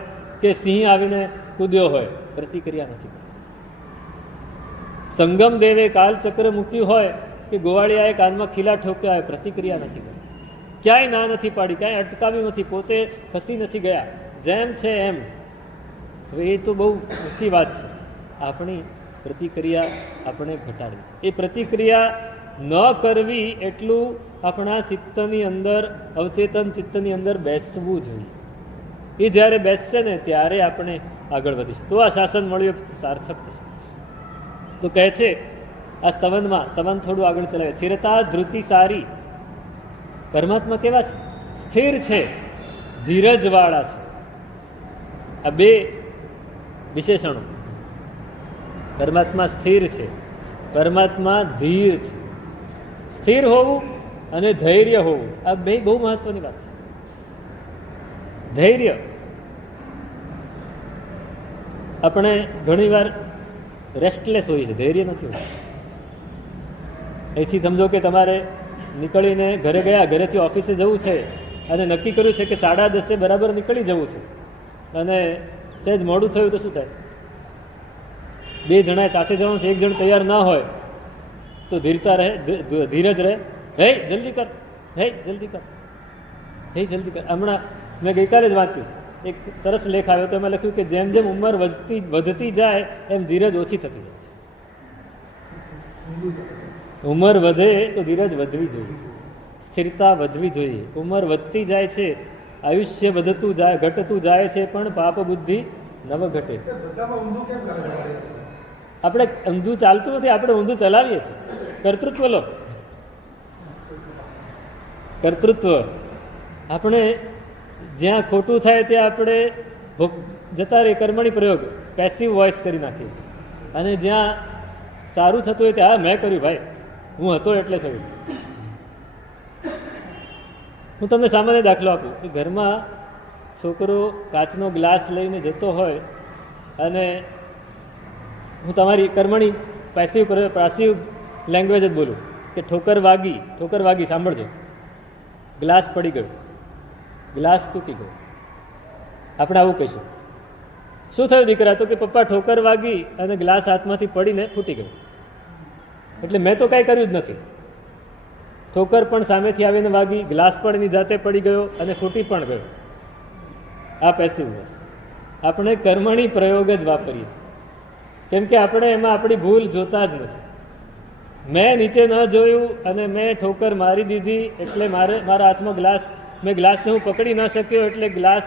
કે સિંહ આવીને કૂદ્યો હોય પ્રતિક્રિયા નથી કરતી. સંગમ દેવે કાલચક્ર મૂક્યું હોય કે ગોવાળિયાએ કાનમાં ખીલા ઠોક્યા હોય, પ્રતિક્રિયા નથી કરી, ક્યાંય ના નથી પાડી, ક્યાંય અટકાવ્યું નથી, પોતે ખસી નથી ગયા, જેમ છે એમ. હવે એ તો બહુ ઊંચી વાત છે. આપણી પ્રતિક્રિયા આપણે ઘટાડવી છે. એ પ્રતિક્રિયા ન કરવી એટલું આપણા ચિત્તની અંદર, અવચેતન ચિત્તની અંદર બેસવું જોઈએ. એ જ્યારે બેસશે ને ત્યારે આપણે આગળ વધીશું, તો આ શાસન મળ્યું સાર્થક થશે. તો કહે છે આ સ્તવનમાં, સ્તવન થોડું આગળ ચલાવે, સ્થિરતા ધૃતિ સારી. પરમાત્મા કેવા છે? સ્થિર છે, ધીરજવાળા છે. આ બે વિશેષણો. પરમાત્મા સ્થિર છે, પરમાત્મા ધીર છે. સ્થિર હોવું અને ધૈર્ય હોવું, આ બે બહુ મહત્વની વાત છે. ધૈર્ય, આપણે ઘણીવાર રેસ્ટલેસ હોઈએ છીએ, ધૈર્ય નથી હોતું. અહીંથી સમજો કે તમારે નીકળીને ઘરે ગયા, ઘરેથી ઓફિસે જવું છે અને નક્કી કર્યું છે કે 10:30 બરાબર નીકળી જવું છે, અને સહેજ મોડું થયું તો શું થાય? બે જણાએ સાથે જવાનું છે, એક જણ તૈયાર ના હોય તો ધીરતા રહે, ધીરજ રહે. હે જલ્દી કર, હે જલ્દી કર, હે જલ્દી કર. હમણાં મેં ગઈકાલે જ વાંચ્યું, એક સરસ લેખ આવ્યો તો એમાં લખ્યું કે જેમ જેમ ઉંમર વધતી જાય એમ ધીરજ ઓછી થતી જાય છે. ઉંમર વધે તો ધીરજ વધવી જોઈએ, સ્થિરતા વધવી જોઈએ. ઉંમર વધતી જાય છે, આયુષ્ય વધતું જાય, ઘટતું જાય છે, પણ પાપ બુદ્ધિ નવ ઘટે. આપણે ઊંધું ચાલતું નથી, આપણે ઊંધું ચલાવીએ છીએ. કર્તૃત્વ લો, કર્તૃત્વ. આપણે જ્યાં ખોટું થાય ત્યાં આપણે જતા રહીએ, કર્મણી પ્રયોગ, પેસિવ વોઇસ કરી નાખીએ. અને જ્યાં સારું થતું હોય ત્યાં મેં કર્યું ભાઈ, હું હતો એટલે થયું. હું તમને સામાન્ય દાખલો આપું કે ઘરમાં છોકરો કાચનો ગ્લાસ લઈને જતો હોય અને હું તમારી કર્મણી પાસિવ લેંગ્વેજ જ બોલું કે ઠોકર વાગી, સાંભળજો, ગ્લાસ પડી ગયો, ગ્લાસ તૂટી ગયો. આપણે આવું કહીશું. શું થયું દીકરા? તો કે પપ્પા ઠોકર વાગી અને ગ્લાસ હાથમાંથી પડીને ફૂટી ગયો. એટલે મેં તો કાંઈ કર્યું જ નથી. ઠોકર પણ સામેથી આવીને વાગી, ગ્લાસ પણ એની જાતે પડી ગયો અને ફૂટી પણ ગયો. આ પેસિવ વોઇસ. આપણે કર્મણી પ્રયોગ જ વાપરીએ, કેમ કે આપણે એમાં આપણી ભૂલ જોતા જ નથી. મેં નીચે ન જોયું અને મેં ઠોકર મારી દીધી, એટલે મારા હાથમાં ગ્લાસ, મેં ગ્લાસને હું પકડી ન શક્યો એટલે ગ્લાસ.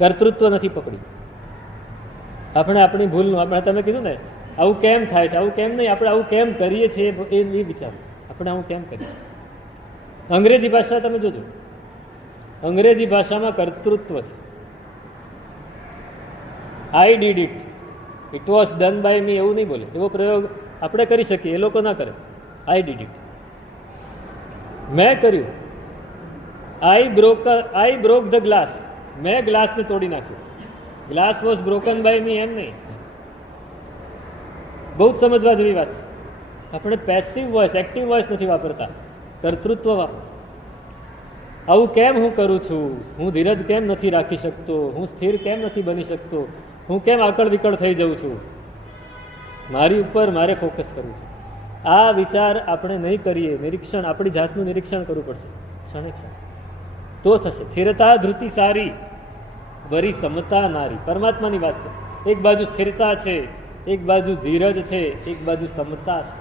કર્તૃત્વ નથી પકડ્યું. આપણે આપણી ભૂલનું, આપણે તમે કીધું ને આવું કેમ થાય છે, આવું કેમ નહીં, આપણે આવું કેમ કરીએ છીએ એ વિચારો. આપણે આવું કેમ કરીએ? અંગ્રેજી ભાષા તમે જોજો, અંગ્રેજી ભાષામાં કર્તૃત્વ છે. I did it, it was done by me, એવું નહીં બોલે. એવો પ્રયોગ આપણે કરી શકીએ, એ લોકો ના કરે. આઈ ડીડ ઇટ, મેં કર્યું. આઈ બ્રોક ધ ગ્લાસ, મેં ગ્લાસને તોડી નાખ્યું. Glass was broken by me, એમ નહીં. બહુ જ સમજવા જેવી વાત છે. આપણે પેસિવ વોઇસ, એક્ટિવ વોઇસ નથી વાપરતા, કર્તૃત્વ વાપર. આવું કેમ હું કરું છું? હું ધીરજ કેમ નથી રાખી શકતો? હું સ્થિર કેમ નથી બની શકતો? હું કેમ આકળ વિકળ થઈ જાઉં છું? મારી ઉપર મારે ફોકસ કરવું છે. આ વિચાર આપણે નહીં કરીએ, નિરીક્ષણ, આપણી જાતનું નિરીક્ષણ કરવું પડશે ક્ષણે ક્ષણ, તો થશે. સ્થિરતા ધૃતિ સારી, વરી સમતા નારી. પરમાત્માની વાત છે. એક બાજુ સ્થિરતા છે, એક બાજુ ધીરજ છે, એક બાજુ સમતા છે.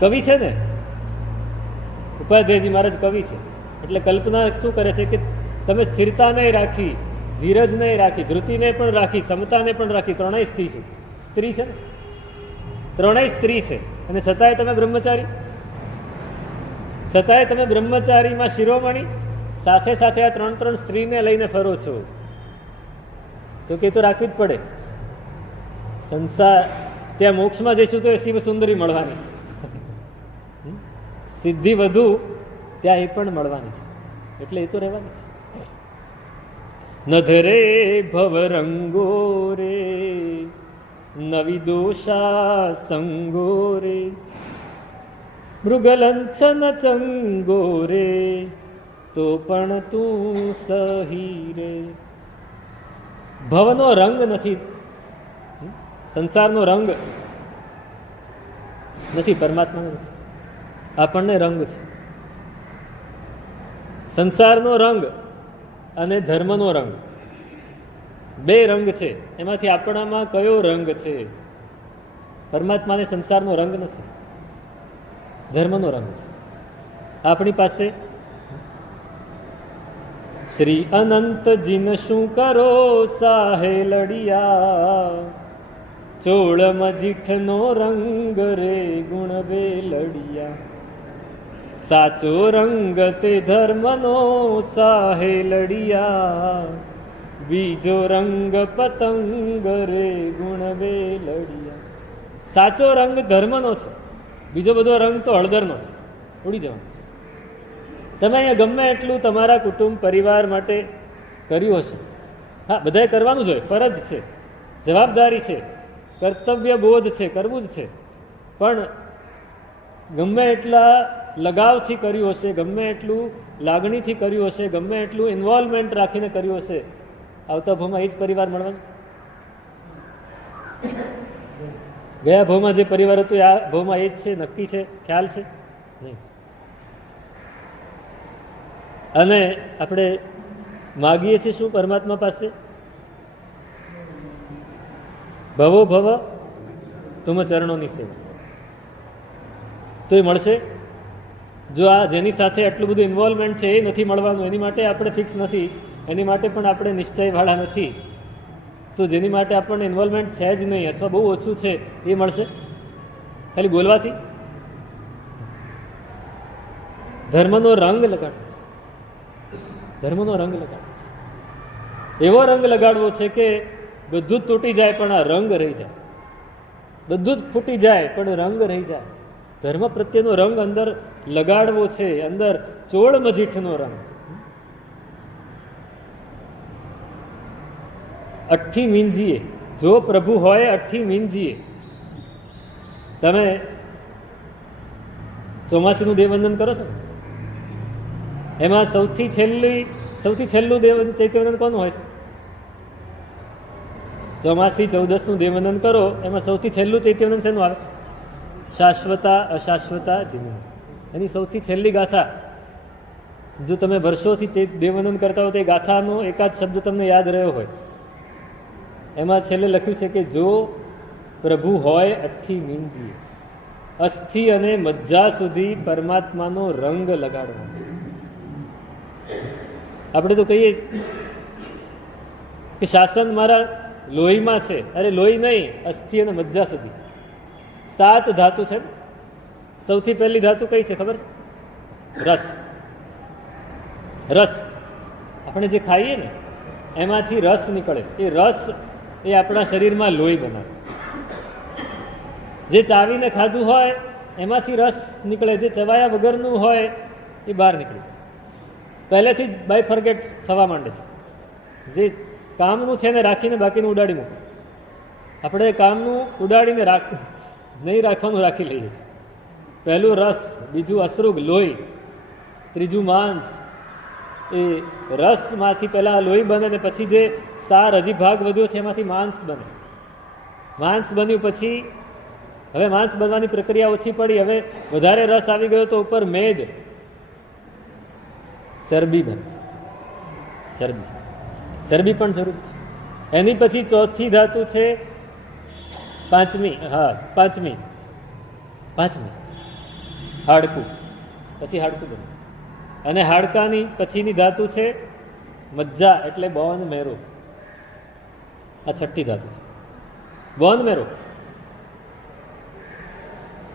કવિ છે ને, ઉપાધ્યાયજી મહારાજ કવિ છે. એટલે કલ્પના શું કરે છે કે તમે સ્થિરતા નહીં રાખી, ધીરજ નહીં રાખી, ધૃતિને પણ રાખી, સમતાને પણ રાખી, ત્રણેય સ્ત્રી છે ને, ત્રણેય સ્ત્રી છે, અને છતાંય તમે બ્રહ્મચારી, છતાંય તમે બ્રહ્મચારીમાં શિરોમણી, સાથે સાથે આ ત્રણ સ્ત્રીને લઈને ફરો છો. તો કે તો રાખવી જ પડે. સંસાર, ત્યાં મોક્ષમાં જઈશું તો એ શિવ સુંદરી મળવાની છે, સિદ્ધિ વધુ ત્યાં એ પણ મળવાની છે, એટલે એ તો રહેવાની છે. નધરે ભવરંગો રે નવી દોષા સંગો રે મૃગલંછન ચંગો રે તો પણ તું સહી રે. ભવનો રંગ નથી, સંસારનો રંગ નથી, પરમાત્માનો નથી, આપણને રંગ છે. સંસારનો રંગ અને ધર્મનો રંગ બે રંગ છે. એમાંથી આપણામાં કયો રંગ છે? પરમાત્માને સંસારનો રંગ નથી, ધર્મનો રંગ છે. આપણી પાસે શ્રી અનંત જીન શું કરો સાહે લડિયા, ચોળ મજીઠનો રંગ રે ગુણ વેલડિયા. સાચો રંગ તે ધર્મનો સાહે લડિયા, બીજો રંગ પતંગ રે ગુણ વેલડિયા. સાચો રંગ ધર્મનો છે, બીજો બધો રંગ તો હળદરનો છે, ઉડી જવાનો. તમે અહીંયા ગમે એટલું તમારા કુટુંબ પરિવાર માટે કર્યું હશે, હા બધાએ કરવાનું જ હોય, ફરજ છે, જવાબદારી છે, કર્તવ્ય બોધ છે, કરવું જ છે. પણ ગમે એટલા લગાવથી કર્યું હશે, ગમે એટલું લાગણીથી કર્યું હશે, ગમે એટલું ઇન્વોલ્વમેન્ટ રાખીને કર્યું હશે, આવતા ભાવમાં એ જ પરિવાર મળવાનું. ગયા ભાવમાં જે પરિવાર હતું આ ભાવમાં એ જ છે, નક્કી છે, ખ્યાલ છે નહીં. અને આપણે માગીએ છીએ શું પરમાત્મા પાસે? ભવો ભવ તુમ ચરણોની સેવા. તો એ મળશે. જો આ જેની સાથે આટલું બધું ઇન્વોલ્વમેન્ટ છે એ નથી મળવાનું, એની માટે આપણે ફિક્સ નથી, એની માટે પણ આપણે નિશ્ચયવાળા નથી, તો જેની માટે આપણને ઇન્વોલ્વમેન્ટ છે જ નહીં અથવા બહુ ઓછું છે એ મળશે ખાલી બોલવાથી? ધર્મનો રંગ લગાડવો છે, ધર્મનો રંગ લગાડવો છે. એવો રંગ લગાડવો છે કે બધું જ તૂટી જાય પણ આ રંગ રહી જાય, બધું જ ફૂટી જાય પણ રંગ રહી જાય. ધર્મ પ્રત્યેનો રંગ અંદર લગાડવો છે, અંદર ચોળ મજીઠનો રંગ. અઠ્ઠી મીંજીએ, જો પ્રભુ હોય અઠ્ઠી મીંજીએ. તમે ચોમાસીનું દેવવંદન કરો છો, એમાં સૌથી છેલ્લું ચૈત્યવંદન કોનું હોય છે? ચોમાસી 14નું દેવવંદન કરો એમાં સૌથી છેલ્લું ચૈત્યવંદન શેનું આવે? શાશ્વતા અશાશ્વતા જીવન. એની સૌથી છેલ્લી ગાથા જો તમે વર્ષોથી દેવવંદન કરતા હો તો એ ગાથાનો એકાદ શબ્દ તમને યાદ રહ્યો હોય, એમાં છેલ્લે લખ્યું છે કે જો પ્રભુ હોય અઠ્ઠી મીંજીએ. અસ્થિ અને મજ્જા સુધી પરમાત્માનો રંગ લગાડવો. આપણે તો કહીએ કે શાસન મારા લોહીમાં છે. અરે લોહી નહીં, અસ્થિ અને મજ્જા સુધી 7 ધાતુ છે. સૌથી પહેલી ધાતુ કઈ છે ખબર છે? રસ. રસ આપણે જે ખાઈએ ને એમાંથી રસ નીકળે. એ રસ એ આપણા શરીરમાં લોહી બનાવે. જે ચાવીને ખાધું હોય એમાંથી રસ નીકળે, જે ચવાયા વગરનું હોય એ બહાર નીકળે. પહેલેથી જ બાય ફર્ગેટ થવા માંડે છે. જે કામનું છે ને રાખીને બાકીનું ઉડાડી મૂકે. આપણે કામનું ઉડાડીને નહીં રાખવાનું રાખી લઈએ છીએ. પહેલું રસ, બીજું અશ્રુગ લોહી, ત્રીજું માંસ. એ રસમાંથી પહેલા લોહી બને ને પછી જે સાર હજી ભાગ વધ્યો છે એમાંથી માંસ બને. માંસ બન્યું પછી હવે માંસ બનવાની પ્રક્રિયા ઓછી પડી, હવે વધારે રસ આવી ગયો તો ઉપર મેદ, ચરબી બને. ચરબી પણ જરૂર છે. એની પછી ચોથી ધાતુ છે પાંચમી હાડકું. પછી હાડકું બને. અને હાડકાની પછીની ધાતુ છે મજ્જા એટલે બોન મેરો. આ છઠ્ઠી ધાતુ છે બોન મેરો.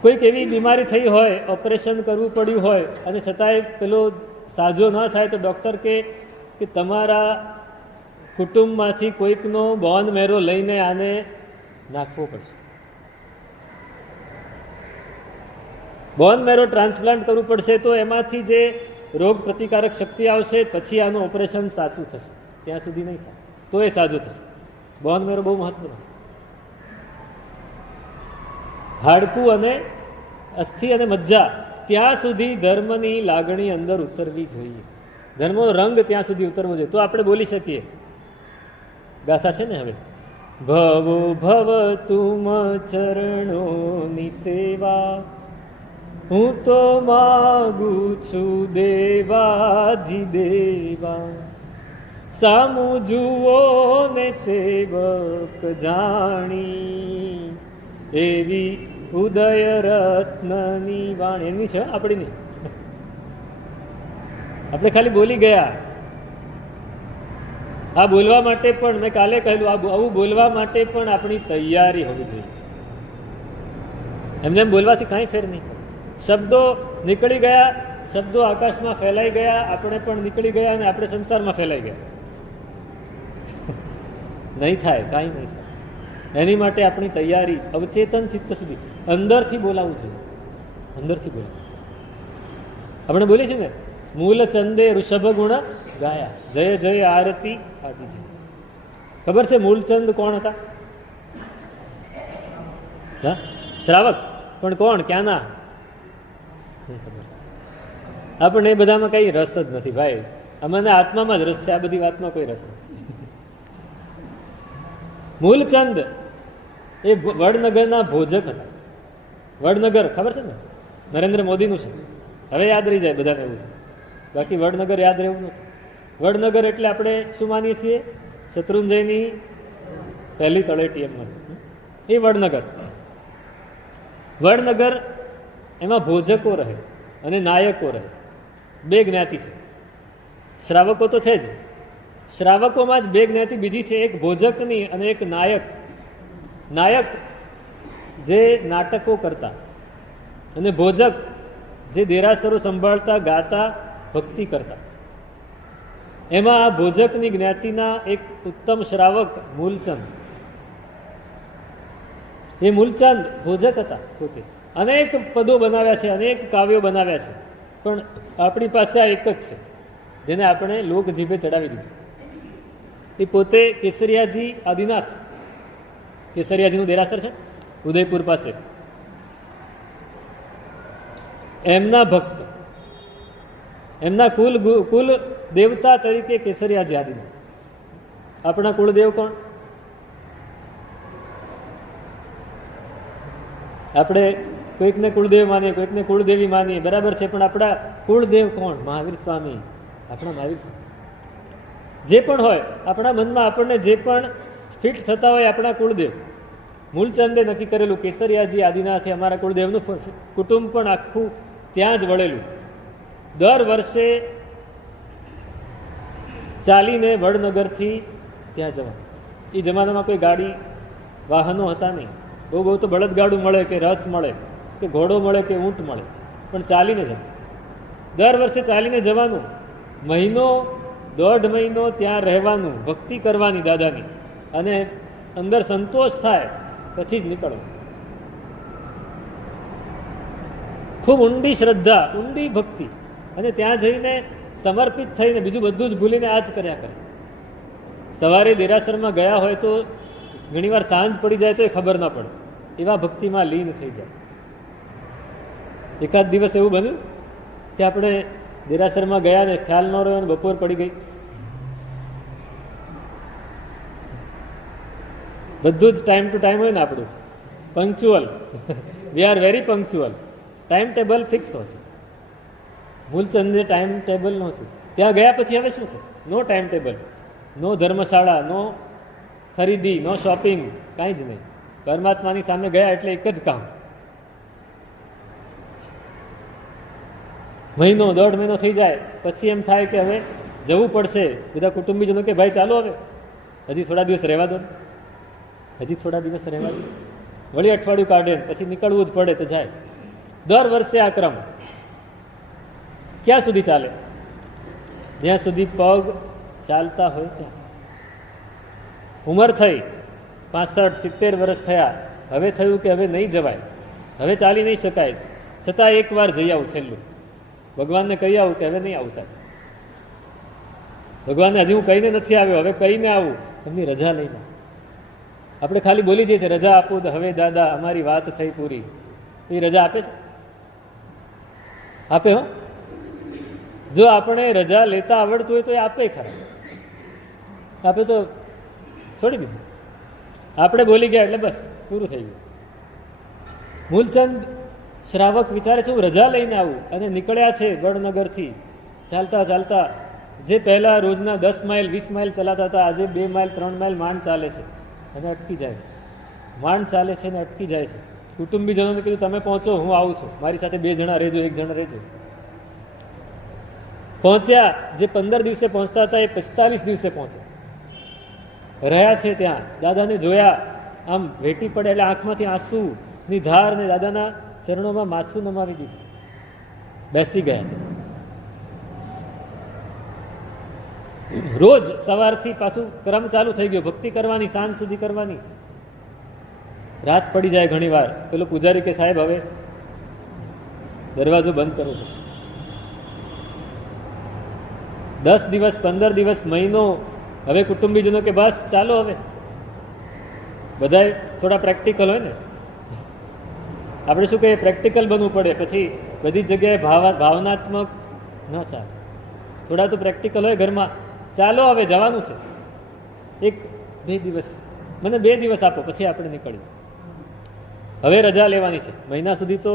કોઈક એવી બીમારી થઈ હોય, ઓપરેશન કરવું પડ્યું હોય અને છતાંય પેલો સાજો ન થાય તો ડૉક્ટર કે તમારા કુટુંબમાંથી કોઈકનો બોન મેરો લઈને આને નાખવો પડશે. બોન મેરો ટ્રાન્સપ્લાન્ટ કરવું પડશે તો એમાંથી જે રોગ પ્રતિકારક શક્તિ આવશે પછી આનું ઓપરેશન સાચું થશે. ત્યાં સુધી નહીં થાય તો એ સાજું થશે. બોન મેરો બહુ મહત્વનો છે. હાડકું અને અસ્થિ અને મજ્જા ત્યાં સુધી ધર્મની લાગણી અંદર ઉતરવી જોઈએ. ધર્મનો રંગ ત્યાં સુધી ઉતરવો જોઈએ, તો આપણે બોલી શકીએ. ગાથા છે ને હવે, ભવો ભવ તુમ ચરણોની સેવા, હું તો માગું છું દેવાજી દેવા, સામું જુઓ ને સેવક જાણી, એવી ઉદય રત્નની વાણી. એની છે આપણી નહીં, આપણે ખાલી બોલી ગયા. આ બોલવા માટે પણ મેં કાલે કહેલું, આવું બોલવા માટે પણ આપણી તૈયારી હોવી જોઈએ. એમને એમ બોલવાથી કાંઈ ફેર નહીં. શબ્દો નીકળી ગયા, શબ્દો આકાશમાં ફેલાઈ ગયા, આપણે પણ નીકળી ગયા અને આપણે સંસારમાં ફેલાઈ ગયા. નહીં થાય, કાંઈ નહીં થાય. એની માટે આપણી તૈયારી અવચેતન ચિત્ત સુધી અંદરથી બોલાવવું જોઈએ. અંદરથી બોલાવું. આપણે બોલીએ છીએ ને, મૂલ ચંદે ઋષભ ગુણ ગાયા, જય જય આરતી આદિજી. ખબર છે મૂલચંદ કોણ હતા? હા, શ્રાવક. પણ કોણ, ક્યાંના? આપણને એ બધામાં કઈ રસ જ નથી ભાઈ. અમને આત્મામાં જ રસ છે, આ બધી વાતમાં કોઈ રસ નથી. મૂલચંદ એ વડનગરના ભોજક હતા. વડનગર ખબર છે ને, નરેન્દ્ર મોદીનું છે. હવે યાદ રહી જાય બધાને, એવું છે. બાકી વડનગર યાદ રહેવું નથી. વડનગર એટલે આપણે શું માનીએ છીએ? શત્રુંજયની પહેલી તળેટી એમ માનીએ. એ વડનગર. વડનગર એમાં ભોજકો રહે અને નાયકો રહે, બે જ્ઞાતિ છે. શ્રાવકો તો છે જ, શ્રાવકોમાં જ બે જ્ઞાતિ બીજી છે, એક ભોજકની અને એક નાયક. નાયક જે નાટકો કરતા અને ભોજક જે દેરાસરો સંભાળતા, ગાતા, ભક્તિ કરતા. એમાં આ ભોજકની જ્ઞાતિના એક ઉત્તમ શ્રાવક મૂલચંદ. એ મૂલચંદ ભોજક હતા પોતે. અનેક પદો બનાવ્યા છે, અનેક કાવ્યો બનાવ્યા છે, પણ આપણી પાસે આ એક જ છે જેને આપણે લોક જીભે ચડાવી દીધું. એ પોતે કેસરિયાજી આદિનાથ, કેસરિયાજીનું દેરાસર છે ઉદયપુર પાસે, એમના ભક્ત, એમના કુલ દેવતા તરીકે કેસરિયાજી આદિનાથ. આપણા કુળદેવ કોણ? આપણે કોઈકને કુળદેવ માનીએ, કોઈકને કુળદેવી માનીએ, બરાબર છે, પણ આપણા કુળદેવ કોણ? મહાવીર સ્વામી. આપણા મહાવીર સ્વામી જે પણ હોય, આપણા મનમાં આપણને જે પણ ફિટ થતા હોય, આપણા કુળદેવ. મૂલચંદે નક્કી કરેલું કેસરિયાજી આદિનાથે અમારા કુળદેવનું કુટુંબ પણ આખું ત્યાં જ વળેલું. દર વર્ષે ચાલીને વડનગરથી ત્યાં જવા. એ જમાનામાં કોઈ ગાડી વાહનો હતા નહીં. બહુ બહુ તો બળદગાડું મળે કે રથ મળે કે ઘોડો મળે કે ઊંટ મળે, પણ ચાલીને જવું. દર વર્ષે ચાલીને જવાનું, મહિનો દોઢ મહિનો ત્યાં રહેવાનું, ભક્તિ કરવાની દાદાની, અને અંદર સંતોષ થાય પછી જ નીકળવું. ખૂબ ઊંડી શ્રદ્ધા, ઊંડી ભક્તિ, અને ત્યાં જઈને સમર્પિત થઈને બીજું બધું જ ભૂલીને આ જ કર્યા કરે. સવારે દેરાસરમાં ગયા હોય તો ઘણીવાર સાંજ પડી જાય તો એ ખબર ના પડે, એવા ભક્તિમાં લીન થઈ જાય. એકાદ દિવસ એવું બન્યું કે આપણે દેરાસરમાં ગયા ને ખ્યાલ ન રહ્યો અને બપોર પડી ગઈ. બધું જ ટાઈમ ટુ ટાઈમ હોય ને આપણું, punctual. We are very punctual. Time table fix હોય છે. મૂલચંદે ટાઈમ ટેબલ નહોતું. ત્યાં ગયા પછી હવે શું છે? નો ટાઈમ ટેબલ, નો ધર્મશાળા, નો ખરીદી, નો શોપિંગ, કાંઈ જ નહીં. પરમાત્માની સામે ગયા એટલે એક જ કામ. મહિનો દોઢ મહિનો થઈ જાય પછી એમ થાય કે હવે જવું પડશે. બધા કુટુંબીજનો કે ભાઈ ચાલો હવે, હજી થોડા દિવસ રહેવા દો, હજી થોડા દિવસ રહેવા દો. વળી અઠવાડિયું કાઢે પછી નીકળવું જ પડે તો જાય. દર વર્ષે આ ક્રમ ક્યાં સુધી ચાલે? જ્યાં સુધી પગ ચાલતા હોય ત્યાં. ઉંમર થઈ 65-70 વર્ષ થયા, હવે થયું કે હવે નહીં જવાય, હવે ચાલી નહીં શકાય, છતાં એકવાર જઈ આવું. છેલ્લું ભગવાનને કહી આવું કે હવે નહીં આવું સાહેબ, ભગવાનને હજી હું કહીને નથી આવ્યો, હવે કહીને આવું, એમની રજા લઈને. આપણે ખાલી બોલી જઈએ છીએ રજા આપું તો હવે દાદા અમારી વાત થઈ પૂરી. એ રજા આપે છે? આપે હો? જો આપણે રજા લેતા આવડતું હોય તો એ આપે ખરા, આપે તો છોડી દીધું. આપણે બોલી ગયા એટલે બસ પૂરું થઈ ગયું. મૂલચંદ શ્રાવક વિચારે છે હું રજા લઈને આવું, અને નીકળ્યા છે વડનગરથી ચાલતા ચાલતા. જે પહેલા રોજના 10 માઇલ 20 માઇલ ચલાતા હતા, આજે 2 માઇલ 3 માઇલ માંડ ચાલે છે અને અટકી જાય છે. માંડ ચાલે છે ને અટકી જાય છે. કુટુંબીજનોને કીધું તમે પહોંચો, હું આવું છું, મારી સાથે 2 જણા રહેજો, 1 જણા રહેજો. પહોંચ્યા. જે 15 દિવસે પહોંચતા હતા એ 45 દિવસે પહોંચ્યા, રહ્યા છે ત્યાં. દાદાને જોયા, આમ વેટી પડે એટલે આંખમાંથી આંસુની ધાર ને દાદાના ચરણોમાં માથું નમાવી દીધું, બેસી ગયા. રોજ સવારથી પાછું ક્રમ ચાલુ થઈ ગયો, ભક્તિ કરવાની, સાંજ સુધી કરવાની. રાત પડી જાય ઘણી વાર. પેલો પૂજારી કે સાહેબ હવે દરવાજો બંધ કરવો પડશે. 10 દિવસ 15 દિવસ મહિનો. હવે કુટુંબીજનો કે બસ ચાલો, હવે બધાય થોડા પ્રેક્ટિકલ હોય ને, આપણે શું કહીએ પ્રેક્ટિકલ બનવું પડે. પછી બધી જગ્યાએ ભાવનાત્મક ન ચાલે, થોડા તો પ્રેક્ટિકલ હોય ઘરમાં. ચાલો હવે જવાનું છે, 1-2 દિવસ, મને 2 દિવસ આપો, પછી આપણે નીકળીએ. હવે રજા લેવાની છે. મહિના સુધી તો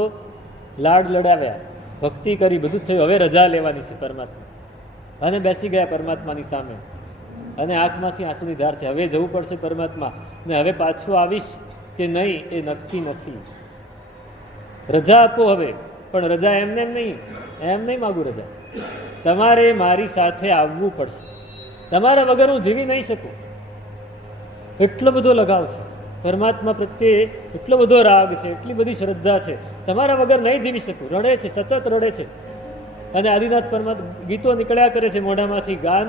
લાડ લડાવ્યા, ભક્તિ કરી, બધું જ થયું. હવે રજા લેવાની છે પરમાત્મા. અને બેસી ગયા પરમાત્માની સામે, અને આંખમાંથી આંસુની ધાર છે. હવે જવું પડશે પરમાત્મા, ને હવે પાછું આવીશ કે નહીં એ નક્કી નથી. રજા આપો હવે, પણ રજા એમને એમ નહીં, એમ નહીં માગું રજા. તમારે મારી સાથે આવવું પડશે. તમારા વગર હું જીવી નહીં શકું. એટલો બધો લગાવ છે પરમાત્મા પ્રત્યે, એટલો બધો રાગ છે, એટલી બધી શ્રદ્ધા છે. તમારા વગર નહીં જીવી શકું. રડે છે, સતત રડે છે. અને આદિનાથ પરમાત્મા ગીતો નીકળ્યા કરે છે મોઢામાંથી, ગાન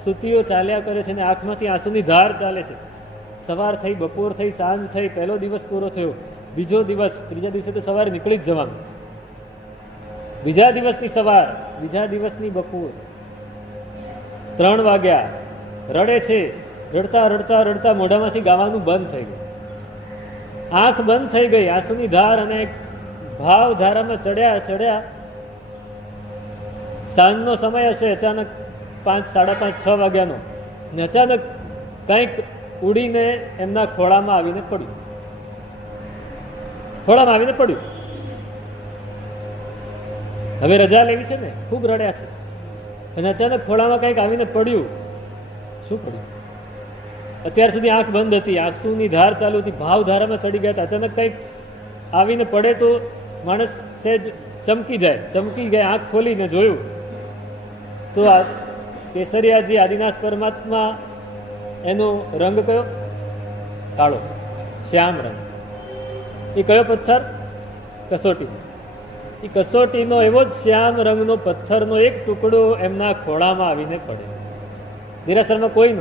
સ્તુતિઓ ચાલ્યા કરે છે, અને આંખમાંથી આંસુની ધાર ચાલે છે. સવાર થઈ, બપોર થઈ, સાંજ થઈ, પહેલો દિવસ પૂરો થયો, બીજો દિવસ, ત્રીજા દિવસે તો સવારે નીકળી જ જવાનું, બીજા દિવસની સવાર, બીજા દિવસની બપોર. 3 વાગ્યા. રડે છે. રડતા રડતા રડતા મોઢામાંથી ગાવાનું બંધ થઈ ગયું, આંખ બંધ થઈ ગઈ. આંસુની ધાર અને ભાવ ધારામાં ચડ્યા. સાંજનો સમય હશે, અચાનક 5, 5:30, 6 વાગ્યાનો, ને અચાનક કંઈક ઉડીને એમના ખોળામાં આવીને પડ્યું. હવે રજા લેવી છે ને, ખૂબ રડ્યા છે, અને અચાનક ખોળામાં કંઈક આવીને પડ્યું. શું પડ્યું? અત્યાર સુધી આંખ બંધ હતી, આંસુની ધાર ચાલુ હતી, ભાવ ધારામાં ચડી ગયા હતા. અચાનક કંઈક આવીને પડે તો માણસ સહેજ ચમકી જાય. ચમકી ગયા, આંખ ખોલીને જોયું તો આ કેસરિયાજી આદિનાથ પરમાત્મા, એનો રંગ કયો? કાળો, શ્યામ રંગ. એ કયો પથ્થર? કસોટી. એ કસોટીનો એવો જ શ્યામ રંગનો પથ્થરનો એક ટુકડો એમના ખોળામાં આવીને પડે. દેરાસરમાં કોઈ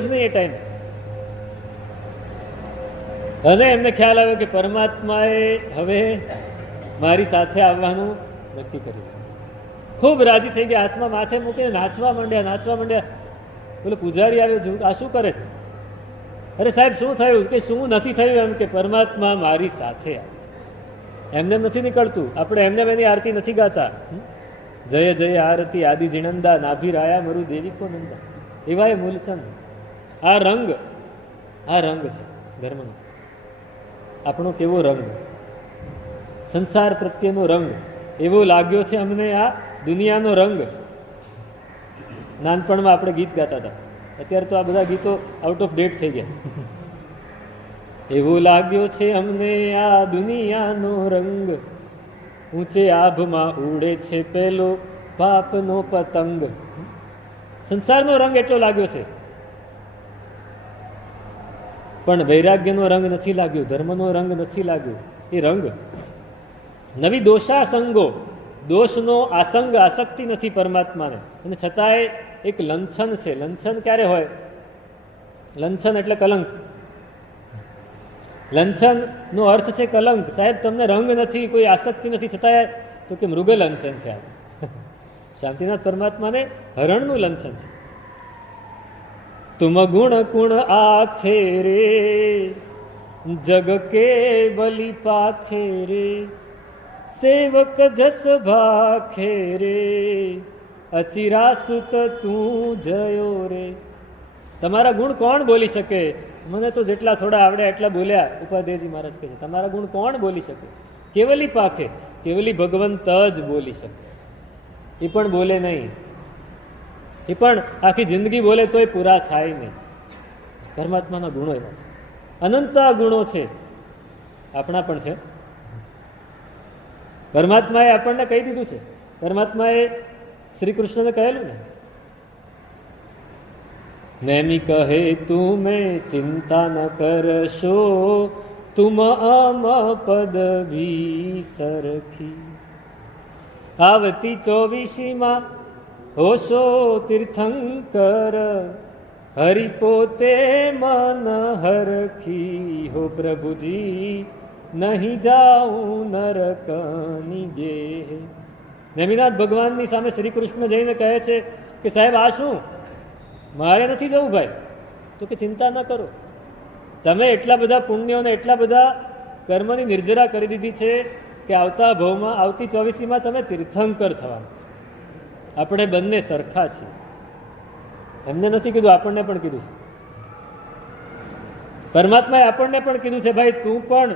જ નહીં એ ટાઈમે. અને એમને ખ્યાલ આવ્યો કે પરમાત્માએ હવે મારી સાથે આવવાનું નક્કી કર્યું. ખૂબ રાજી થઈ ગયા, હાથમાં માથે મૂકીને નાચવા માંડ્યા. પેલો પૂજારી આવ્યો, આ શું કરે છે? અરે સાહેબ શું થયું? કે શું નથી થયું? એમ કે પરમાત્મા મારી સાથે આવે છે. એમને નથી નીકળતું. આપણે એમને એની આરતી નથી ગાતા. જય જય આરતી આદિ જીણંદા, નાભી રાયા મરુ દેવી કો નંદા. એવા એ મૂલચંદ. આ રંગ છે ધર્મનો. આપણો કેવો રંગ, સંસાર પ્રત્યેનો રંગ એવો લાગ્યો છે અમને આ દુનિયાનો રંગ. નાનપણમાં આપણે ગીત ગાતા હતા, અત્યારે તો આ બધા ગીતો આઉટ ઓફ ડેટ થઈ ગયા. એવું લાગ્યો છે અમને આ દુનિયાનો રંગ, ઊંચે આભમાં ઉડે છે પેલો પાપનો પતંગ. સંસારનો રંગ એટલો લાગ્યો છે, પણ વૈરાગ્યનો રંગ નથી લાગ્યો, ધર્મનો રંગ નથી લાગ્યો. એ રંગ નવી દોષાસંગો, દોષનો આસંગ, આસક્તિ નથી પરમાત્માને. અને છતાંય એક લંછન છે. લંછન ક્યારે હોય? લંછન એટલે કલંક. લંછનનો અર્થ છે કલંક. સાહેબ તમને રંગ નથી, કોઈ આસક્તિ નથી, છતાંય તો કે મૃગ લંછન છે. શાંતિનાથ પરમાત્માને હરણનું લંછન છે. તુમ ગુણ કુણ આખે રે, જગ કે બલી પાખે રે, સેવક જસ ભાખે રે, અચિરાસુત તું જયો રે. તમારા ગુણ કોણ બોલી શકે? મને તો જેટલા થોડા આવડે એટલા બોલ્યા. ઉપાધ્યાયજી મહારાજ કહે છે તમારા ગુણ કોણ બોલી શકે? કેવલી પાખે, કેવલી ભગવંત જ બોલી શકે. એ પણ બોલે નહીં, એ પણ આખી જિંદગી બોલે તોય પૂરા થાય નહીં. પરમાત્માના ગુણો એવા છે, અનંત ગુણો છે. આપણા પણ છે. પરમાત્માએ આપણને કહી દીધું છે. પરમાત્માએ શ્રી કૃષ્ણને કહેલું ને, નૈમિ કહે તું મેં ચિંતા ન કરશો, તુમ અમ પદવી સરખી. આવતી 24માં હોશો તીર્થંકર, હરિ પોતે મન હરખી. હો પ્રભુજી નહીં જાઉં નરકની ગેહ. નેમિનાથ ભગવાનની સામે શ્રી કૃષ્ણ જઈને કહે છે કે સાહેબ આ શું, મારે નથી જવું ભાઈ. તો કે ચિંતા ન કરો, તમે એટલા બધા પુણ્યોને એટલા બધા કર્મની નિર્જરા કરી દીધી છે કે આવતા ભવમાં, આવતી 24માં તમે તીર્થંકર થવાના. આપણે બંને સરખા છીએ. એમને નથી કીધું, આપણને પણ કીધું છે. પરમાત્માએ આપણને પણ કીધું છે ભાઈ તું પણ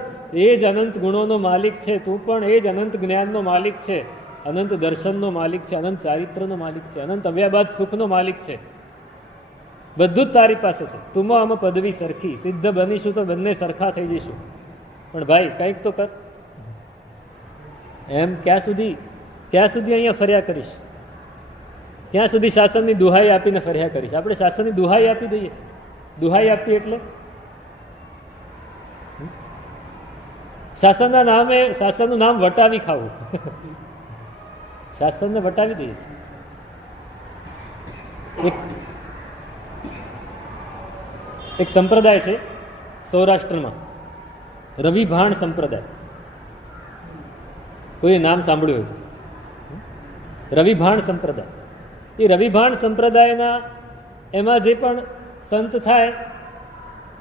એ જ અનંત ગુણોનો માલિક છે, તું પણ એ જ અનંત જ્ઞાનનો માલિક છે, અનંત દર્શનનો માલિક છે, અનંત ચારિત્રનો માલિક છે, અનંત અવ્યાબાદ સુખનો માલિક છે. બધું જ તારી પાસે છે. તુમ આમ પદવી સરખી. સિદ્ધ બનીશું તો બંને સરખા થઈ જઈશું. પણ ભાઈ કંઈક તો કર. એમ ક્યાં સુધી અહીંયા ફર્યા કરીશ? ક્યાં સુધી શાસનની દુહાઈ આપીને ફર્યા કરીશ? આપણે શાસનની દુહાઈ આપી દઈએ છીએ. દુહાઈ આપી એટલે શાસનના નામે, શાસનનું નામ વટાવી ખાવું. શાસનને વટાવી દઈએ છીએ. એક સંપ્રદાય છે સૌરાષ્ટ્રમાં, રવિભાણ સંપ્રદાય. કોઈ નામ સાંભળ્યું હતું? રવિભાણ સંપ્રદાય. એ રવિભાણ સંપ્રદાયના એમાં જે પણ સંત થાય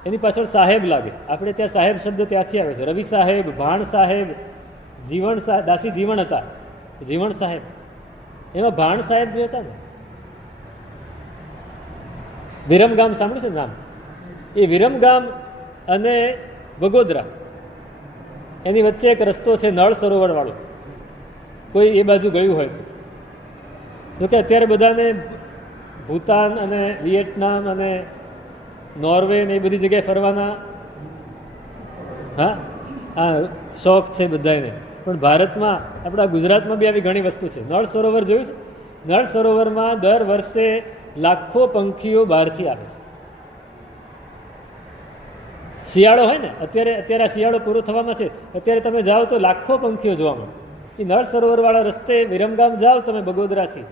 એની પાછળ સાહેબ લાગે. આપણે ત્યાં સાહેબ શબ્દ ત્યાંથી આવે છે. રવિ સાહેબ, ભાણ સાહેબ, જીવણ સાહેબ, દાસી જીવણ હતા, જીવણ સાહેબ. એમાં ભાણ સાહેબ જે હતા ને, વિરમગામ સાંભળ્યું છે નામ? એ વિરમગામ અને બગોદરા એની વચ્ચે એક રસ્તો છે નળ સરોવર વાળો. કોઈ એ બાજુ ગયું હોય તો. જોકે અત્યારે બધાને ભૂતાન અને વિયેટનામ અને નોર્વે ને એ બધી જગ્યાએ ફરવાના શોખ છે બધાને. પણ ભારતમાં, આપણા ગુજરાતમાં બી આવી ઘણી વસ્તુ છે. નળ સરોવર જોયું છે? નળ સરોવરમાં દર વર્ષે લાખો પંખીઓ બહારથી આવે છે. શિયાળો હોય ને, અત્યારે આ શિયાળો પૂરો થવામાં છે, અત્યારે તમે જાઓ તો લાખો પંખીઓ જોવા મળે. એ નળ સરોવર વાળા રસ્તે વિરમગામ જાઓ તમે બગોદરાથી,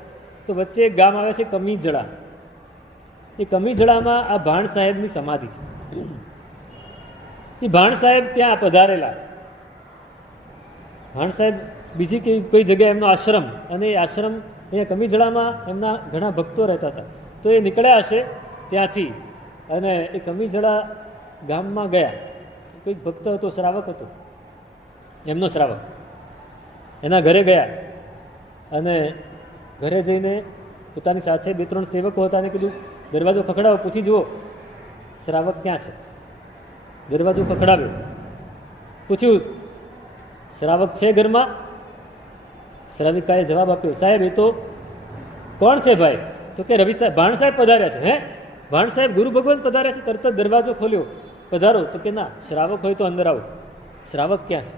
તો વચ્ચે એક ગામ આવે છે કમીજડા. એ કમીજડામાં આ ભાણ સાહેબની સમાધિ છે. એ ભાણ સાહેબ ત્યાં પધારેલા. ભાણ સાહેબ બીજી કોઈ જગ્યાએ એમનો આશ્રમ, અને એ આશ્રમ અહીંયા કમીજડામાં એમના ઘણા ભક્તો રહેતા હતા. તો એ નીકળ્યા હશે ત્યાંથી અને એ કમીજડા ગામમાં ગયા. કોઈક ભક્ત હતો, શ્રાવક હતો, એમનો શ્રાવક. એના ઘરે ગયા અને ઘરે જઈને પોતાની સાથે 2-3 સેવકો હતા અને કીધું દરવાજો ખખડાવો, પૂછી જુઓ શ્રાવક ક્યાં છે. દરવાજો ખખડાવ્યો, પૂછ્યું શ્રાવક છે ઘરમાં? શ્રાવિકાએ જવાબ આપ્યો, સાહેબ એ તો કોણ છે ભાઈ? તો કે રવિ સાહેબ, ભાણ સાહેબ પધાર્યા છે. હે, ભાણ સાહેબ ગુરુ ભગવાન પધાર્યા છે? તરત જ દરવાજો ખોલ્યો, પધારો. તો કે ના, શ્રાવક હોય તો અંદર આવો. શ્રાવક ક્યાં છે?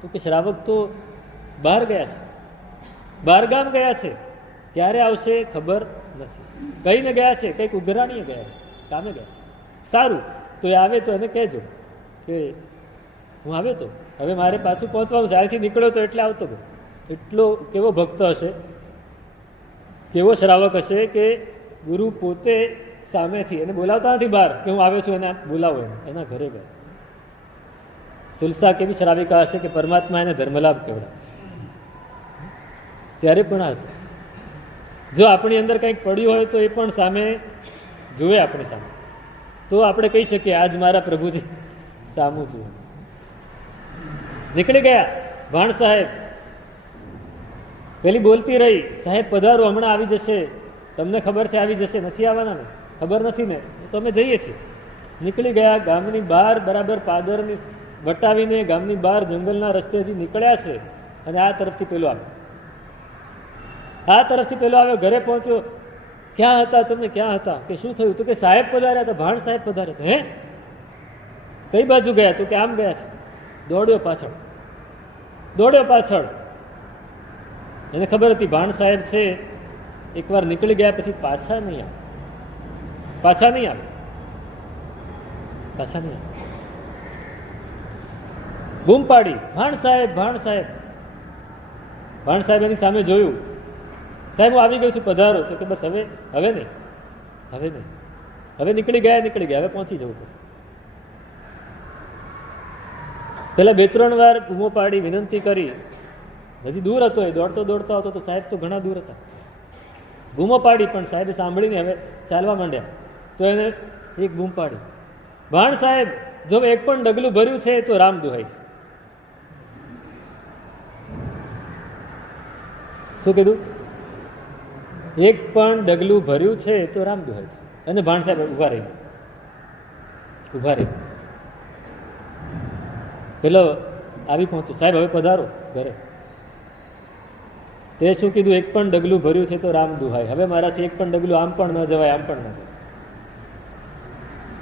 તો કે શ્રાવક તો બહાર ગયા છે, બહાર ગામ ગયા છે. ક્યારે આવશે ખબર નથી. કઈને ગયા છે? કંઈક ઉઘરાણીએ ગયા છે, કામે ગયા છે. સારું, તો એ આવે તો એને કહેજો કે હું આવે તો હવે મારે પાછું પહોંચવાનું છે. અહીંથી નીકળ્યો તો એટલે આવતો ગયો. એટલો કેવો ભક્ત હશે, કેવો શ્રાવક હશે કે ગુરુ પોતે સામેથી એને બોલાવતા નથી બહાર કે હું આવ્યો છું, એને બોલાવો, એના ઘરે ગયા. તુલસા કેવી શ્રાવિકા હશે કે પરમાત્મા એને ધર્મલાભ કહેવાય. ત્યારે પણ આ જો આપણી અંદર કંઈક પડ્યું હોય તો એ પણ સામે જુએ આપણી સામે, તો આપણે કહી શકીએ આજ મારા પ્રભુજી સામું જુએ. નીકળી ગયા ભાણ સાહેબ પેલી બોલતી રહી, સાહેબ પધારો, હમણાં આવી જશે, તમને ખબર છે આવી જશે, નથી આવવાના ને? ખબર નથી ને? તો અમે જઈએ છીએ. નીકળી ગયા ગામની બહાર, બરાબર પાદરની વટાવીને ગામની બહાર જંગલના રસ્તેથી નીકળ્યા છે, અને આ તરફથી પેલો આવ્યો. આ તરફથી પેલો આવ્યો, ઘરે પહોંચ્યો. ક્યાં હતા તમે, ક્યાં હતા? કે શું થયું? તો કે સાહેબ પધાર્યા હતા, ભાણ સાહેબ પધાર્યા હતા. હે, કઈ બાજુ ગયા? તો કે આમ ગયા છે. દોડ્યો પાછળ, દોડ્યો પાછળ. એને ખબર હતી ભાણ સાહેબ છે, એકવાર નીકળી ગયા પછી પાછા નહીં આવે, પાછા નહીં આવે, પાછા નહીં આવે. બૂમ પાડી, ભાણ સાહેબ, ભાણ સાહેબ. ભાણ સાહેબ એની સામે જોયું, સાહેબ હું આવી ગયો છું, પધારો. તો કે બસ હવે, હવે નહીં, હવે નહીં, હવે નીકળી ગયા, નીકળી ગયા, હવે પહોંચી જવું પડે. પેલા 2-3 વાર બૂમો પાડી, વિનંતી કરી. હજી દૂર હતો, એ દોડતો દોડતો હતો, તો સાહેબ તો ઘણા દૂર હતા. બૂમો પાડી, પણ સાહેબે સાંભળીને હવે ચાલવા માંડ્યા. તો એને એક બૂમ પાડી, ભાણ સાહેબ, જો એક પણ ડગલું ભર્યું છે તો રામ દુહાય છે. શું કીધું? એક પણ ડગલું ભર્યું છે તો રામ દુહાય છે. અને ભાણ સાહેબ ઉભા રહી, ઉભા રહી. પેલો આવી પહોંચ્યો, સાહેબ હવે પધારો ઘરે. તે શું કીધું? એક પણ ડગલું ભર્યું છે તો રામ દુહાય. હવે મારાથી એક પણ ડગલું આમ પણ ન જવાય, આમ પણ ન જવાય.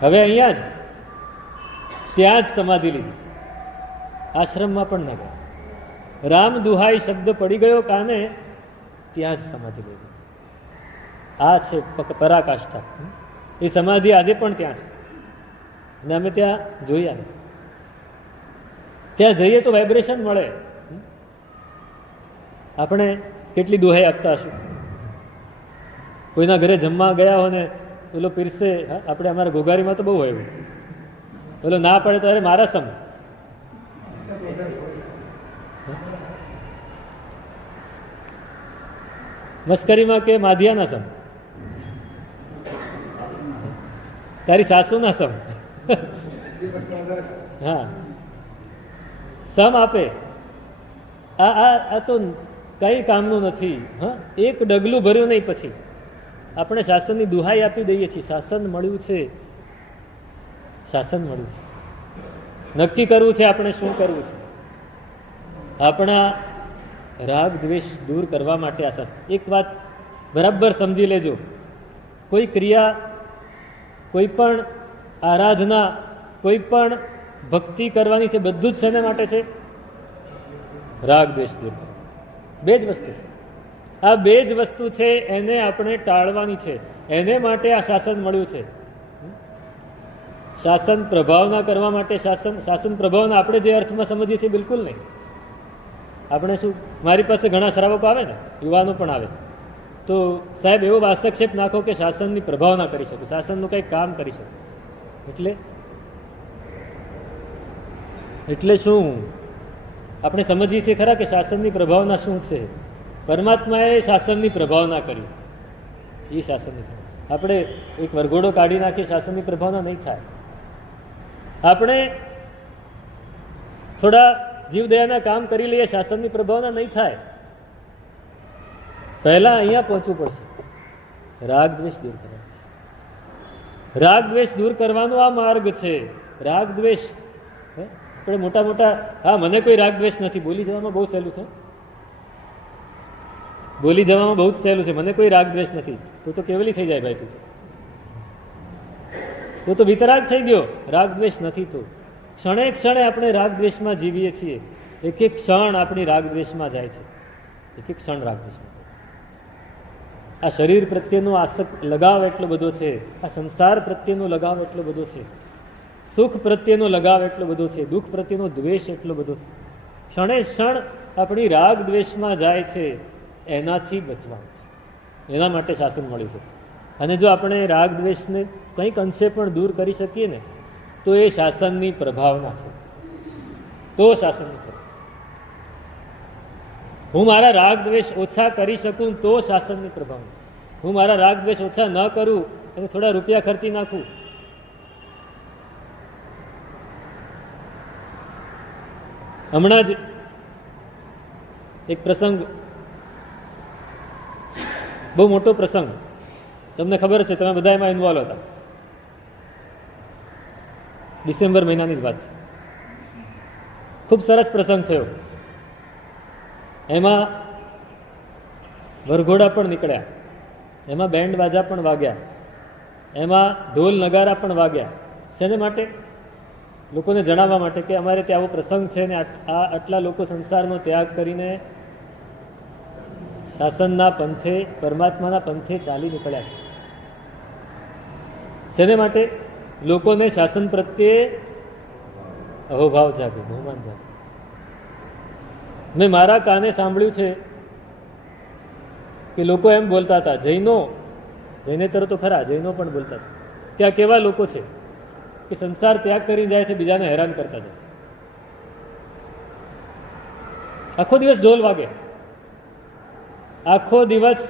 હવે અહીંયા જ, ત્યાં જ સમાધિ લીધી, આશ્રમમાં પણ ન ગયા. રામ દુહાઈ શબ્દ પડી ગયો કાને, ત્યાં જ સમાધિ લીધી. આ છે પરાકાષ્ઠા. એ સમાધિ આજે પણ ત્યાં છે, અને અમે ત્યાં જોયા. ત્યાં જઈએ તો વાઇબ્રેશન મળે. આપણે કેટલી દુહાઈ આપતા હશું. કોઈના ઘરે જમવા ગયા હોય ને પેલો પીરસે, આપણે અમારા ઘોઘારીમાં તો બહુ હોય એવું, પેલો ના પડે તો અરે મારા સમ. મસ્કરીમાં કે માધિયાના સમ, તારી સાસુના સમ. હા, સમ આપે. આ તો કઈ કામનું નથી. હા, એક ડગલું ભર્યું નહીં. પછી આપણે શાસનની દુહાઈ આપી દઈએ છીએ. શાસન મળ્યું છે, શાસન મળ્યું છે. નક્કી કરવું છે આપણે શું કરવું છે. આપણા રાગ દ્વેષ દૂર કરવા માટે આ શાસન. એક વાત બરાબર સમજી લેજો, કોઈ ક્રિયા, કોઈ પણ આરાધના, કોઈ પણ ભક્તિ કરવાની છે, બધું જ શેના માટે છે? રાગ દ્વેષ દૂર કરવા. બે જ વસ્તુ છે. આ બે જ વસ્તુ છે, એને આપણે ટાળવાની છે. એને માટે આ શાસન મળ્યું છે. શાસન પ્રભાવના કરવા માટે. શાસન પ્રભાવના આપણે જે અર્થમાં સમજીએ છીએ બિલકુલ નહીં. આપણે શું, મારી પાસે ઘણા શ્રાવકો આવે ને, યુવાનો પણ આવે, તો સાહેબ એવો વાસ્તક્ષેપ નાખો કે શાસનની પ્રભાવના કરી શકું, શાસનનું કંઈક કામ કરી શકું. એટલે શું આપણે સમજીએ છીએ ખરા કે શાસનની પ્રભાવના શું છે? પરમાત્માએ શાસનની પ્રભાવના કરી, એ શાસનની પ્રભાવના. આપણે એક વરઘોડો કાઢી નાખીએ, શાસનની પ્રભાવના નહીં થાય. આપણે થોડા જીવદયાના કામ કરી લઈએ, શાસનની પ્રભાવના નહીં થાય. પહેલા અહીંયા પહોંચવું પડશે. રાગ દ્વેષ દૂર કરવાનો. રાગ દ્વેષ દૂર કરવાનો આ માર્ગ છે. રાગ દ્વેષ આપણે મોટા મોટા, હા મને કોઈ રાગ દ્વેષ નથી, બોલી જવામાં બહુ સહેલું છે. બોલી જવામાં બહુ જ સહેલું છે, મને કોઈ રાગ દ્વેષ નથી. તો કેવલી થઈ જાય ભાઈ, તું તો વિતરાગ થઈ ગયો. રાગ દ્વેષ નથી. તો ક્ષણે ક્ષણે આપણે રાગ દ્વેષમાં જીવીએ છીએ. એક એક ક્ષણ આપણી રાગ દ્વેષમાં જાય છે. એક એક ક્ષણ રાગ દ્વેષમાં. આ શરીર પ્રત્યેનો લગાવ એટલો બધો છે, આ સંસાર પ્રત્યેનો લગાવ એટલો બધો છે, સુખ પ્રત્યેનો લગાવ એટલો બધો છે, દુઃખ પ્રત્યેનો દ્વેષ એટલો બધો છે. ક્ષણે ક્ષણ આપણી રાગ દ્વેષમાં જાય છે. એનાથી બચવાનું છે. એના માટે શાસન મળ્યું છે. અને જો આપણે રાગ દ્વેષને કંઈક અંશે પણ દૂર કરી શકીએ ને, તો એ શાસનની પ્રભાવના છે. તો શાસનની પ્રભાવના. હું મારા રાગ દ્વેષ ઓછા કરી શકું તો શાસનની પ્રભાવના. હું મારા રાગ દ્વેષ ઓછા ન કરું અને થોડા રૂપિયા ખર્ચી નાખું, હમણાં જ એક પ્રસંગ બહુ મોટો પ્રસંગ, તમને ખબર છે, તમે બધા એમાં ઇન્વોલ્વ હતા. ડિસેમ્બર મહિનાની જ વાત છે. ખૂબ સરસ પ્રસંગ થયો. એમાં વરઘોડા પણ નીકળ્યા, એમાં બેન્ડ બાજા પણ વાગ્યા, એમાં ઢોલ નગારા પણ વાગ્યા. શેને માટે? લોકોને જણાવવા માટે કે અમારે ત્યાં આવો પ્રસંગ છે ને આ આટલા લોકો સંસારનો ત્યાગ કરીને શાસનના પંથે, પરમાત્માના પંથે ચાલી નીકળ્યા છે. શેને માટે? લોકોને શાસન પ્રત્યે અહોભાવ જાગે, બહુમાન જાગે. મેં મારા કાને સાંભળ્યું છે કે લોકો એમ બોલતા હતા, જૈનેતર તો ખરા, જૈનો પણ બોલતા હતા કે આ કેવા લોકો છે કે સંસાર ત્યાગ કરી જાય છે, બીજાને હેરાન કરતા જાય. આખો દિવસ ઢોલ વાગે, આખો દિવસ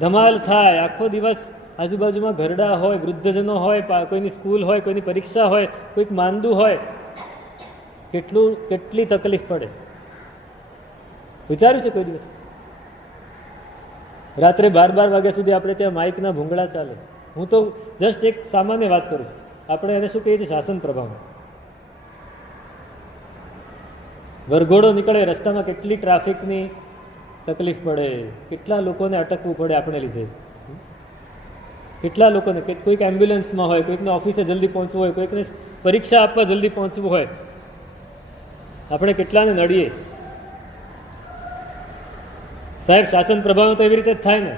ધમાલ થાય, આખો દિવસ આજુબાજુમાં ઘરડા હોય, વૃદ્ધજનો હોય, કોઈની સ્કૂલ હોય, કોઈની પરીક્ષા હોય, કોઈક માંદું હોય, કેટલી તકલીફ પડે. વિચાર્યું છે કોઈ દિવસ? રાત્રે 12 વાગ્યા સુધી આપણે ત્યાં માઇકના ભૂંગળા ચાલે. હું તો જસ્ટ એક સામાન્ય વાત કરું છું. આપણે એને શું કહીએ છીએ? શાસન પ્રભાવ. વરઘોડો નીકળે, રસ્તામાં કેટલી ટ્રાફિકની તકલીફ પડે, કેટલા લોકોને અટકવું પડે આપણે લીધે. કેટલા લોકોને, કોઈક એમ્બ્યુલન્સમાં હોય, કોઈકને ઓફિસે જલ્દી પહોંચવું હોય, કોઈકને પરીક્ષા આપવા જલ્દી પહોંચવું હોય, આપણે કેટલાને નડીએ. સાહેબ, શાસન પ્રભાવ તો એવી રીતે જ થાય ને.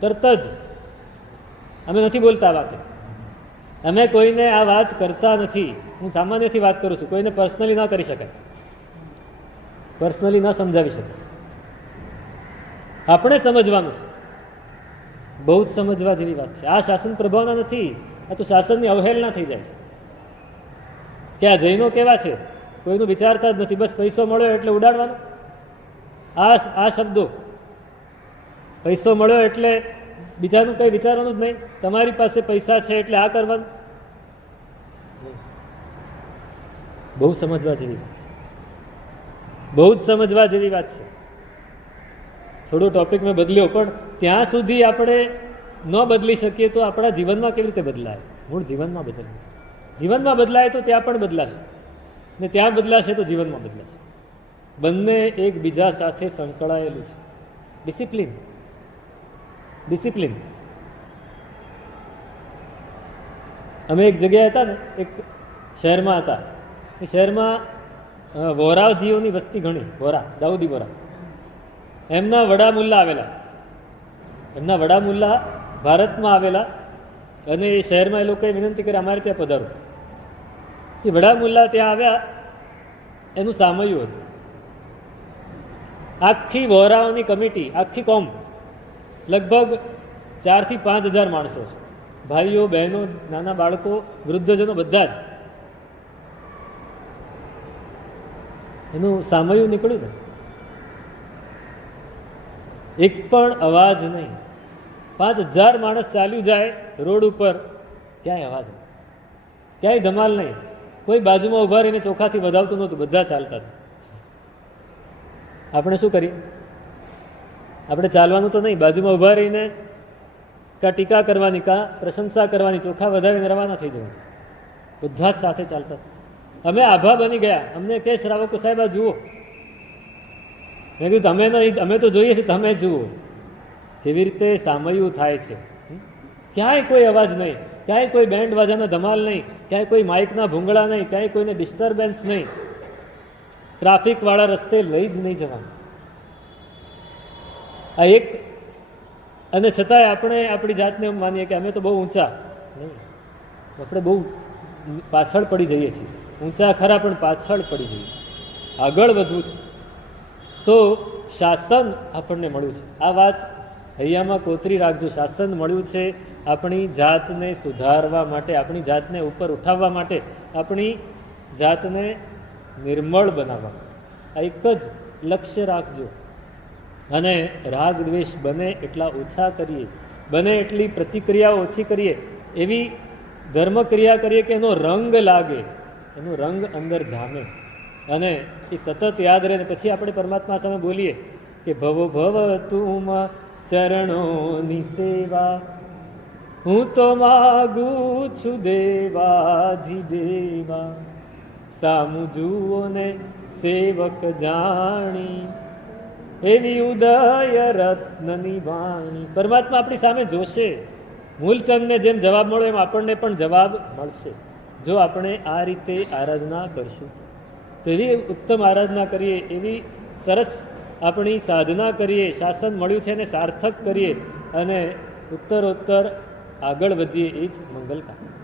તરત જ અમે નથી બોલતા આ વાતે, અમે કોઈને આ વાત કરતા નથી. હું સામાન્યથી વાત કરું છું, કોઈને પર્સનલી ના કરી શકાય, પર્સનલી ના સમજાવી શકાય. આપણે સમજવાનું છે, બહુ જ સમજવા જેવી વાત છે. આ શાસન પ્રભાવના નથી, આ તો શાસનની અવહેલના થઈ જાય છે. કે આ જૈનો કેવા છે, કોઈનું વિચારતા જ નથી, બસ પૈસો મળ્યો એટલે ઉડાડવાનો. આ શબ્દો, પૈસો મળ્યો એટલે બીજાનું કંઈ વિચારવાનું જ નહીં. તમારી પાસે પૈસા છે એટલે આ કરવાનું. બહુ સમજવા જેવી વાત છે, બહુ જ સમજવા જેવી વાત છે. થોડો ટોપિક મેં બદલ્યો, પણ ત્યાં સુધી આપણે ન બદલી શકીએ તો આપણા જીવનમાં કેવી રીતે બદલાય? મૂળ જીવનમાં બદલાય. જીવનમાં બદલાય તો ત્યાં પણ બદલાશે, ને ત્યાં બદલાશે તો જીવનમાં બદલાશે. બંને એકબીજા સાથે સંકળાયેલું છે. Discipline, discipline. અમે એક જગ્યાએ હતા ને, એક શહેરમાં હતા. એ શહેરમાં વોરાજીઓની વસ્તી ઘણી, વોરા, દાઉદી વોરા. એમના વડા મુલ્લા આવેલા, એમના વડા મુલ્લા ભારતમાં આવેલા, અને એ શહેરમાં એ લોકોએ વિનંતી કરી અમારે ત્યાં પધારો. એ વડા મુલ્લા ત્યાં આવ્યા, એનું સામયું હતું. આખી વોરાઓની કમિટી, આખી કોમ, લગભગ 4 થી 5 હજાર માણસો છે. ભાઈઓ, બહેનો, નાના બાળકો, વૃદ્ધજનો, બધા જ. એનું સામયું નીકળ્યું ને, એક પણ અવાજ નહીં. 5000 માણસ ચાલ્યું જાય રોડ ઉપર, ક્યાંય અવાજ નહીં, ક્યાંય ધમાલ નહીં. કોઈ બાજુમાં ઉભા રહીને ચોખાથી વધાવતું નહોતું, બધા ચાલતા હતા. આપણે શું કરીએ? આપણે ચાલવાનું તો નહીં, બાજુમાં ઉભા રહીને કાં ટીકા કરવાની, કાં પ્રશંસા કરવાની, ચોખા વધાવીને રવાના થઈ જવાનું. બધા જ સાથે ચાલતા. અમે આભા બની ગયા. અમને કે શ્રાવકો સાહેબ આ જુઓ. મેં કીધું તમે નહીં, અમે તો જોઈએ છીએ, તમે જુઓ કેવી રીતે સામયું થાય છે. ક્યાંય કોઈ અવાજ નહીં, ક્યાંય કોઈ બેન્ડ વાજાના ધમાલ નહીં, ક્યાંય કોઈ માઇકના ભૂંગળા નહીં, ક્યાંય કોઈને ડિસ્ટર્બન્સ નહીં. ટ્રાફિકવાળા રસ્તે લઈ જ નહીં જવાનું. આ એક, અને છતાંય આપણે આપણી જાતને એમ માનીએ કે અમે તો બહુ ઊંચા. નહીં, આપણે બહુ પાછળ પડી જઈએ છીએ. ઊંચા ખરા, પણ પાછળ પડી જઈએ છીએ. આગળ વધવું છે તો શાસન આપણને મળ્યું છે. આ વાત હૈયામાં કોતરી રાખજો. શાસન મળ્યું છે આપણી જાતને સુધારવા માટે, આપણી જાતને ઉપર ઉઠાવવા માટે, આપણી જાતને નિર્મળ બનાવવા. આ એક જ લક્ષ્ય રાખજો. અને રાગ દ્વેષ બને એટલા ઓછા કરીએ, બને એટલી પ્રતિક્રિયાઓ ઓછી કરીએ, એવી ધર્મક્રિયા કરીએ કે એનો રંગ લાગે, એનો રંગ અંદર જામે, અને એ સતત યાદ રહે. પછી આપણે પરમાત્મા સામે બોલીએ કે ભવો ભવ તુમ ચરણોની સેવા. હું તો માગું છું દેવાજી દેવા, સામું જુઓ ને સેવક જાણી, એવી ઉદય રત્નની વાણી. પરમાત્મા આપણી સામે જોશે. મૂલચંદને જેમ જવાબ મળ્યો એમ આપણને પણ જવાબ મળશે જો આપણે આ રીતે આરાધના કરશું. તો એવી ઉત્તમ આરાધના કરીએ, એવી સરસ આપણી સાધના કરીએ, શાસન મળ્યું છે એને સાર્થક કરીએ અને ઉત્તરોત્તર આગળ વધીએ. એ જ મંગલ કાર્ય.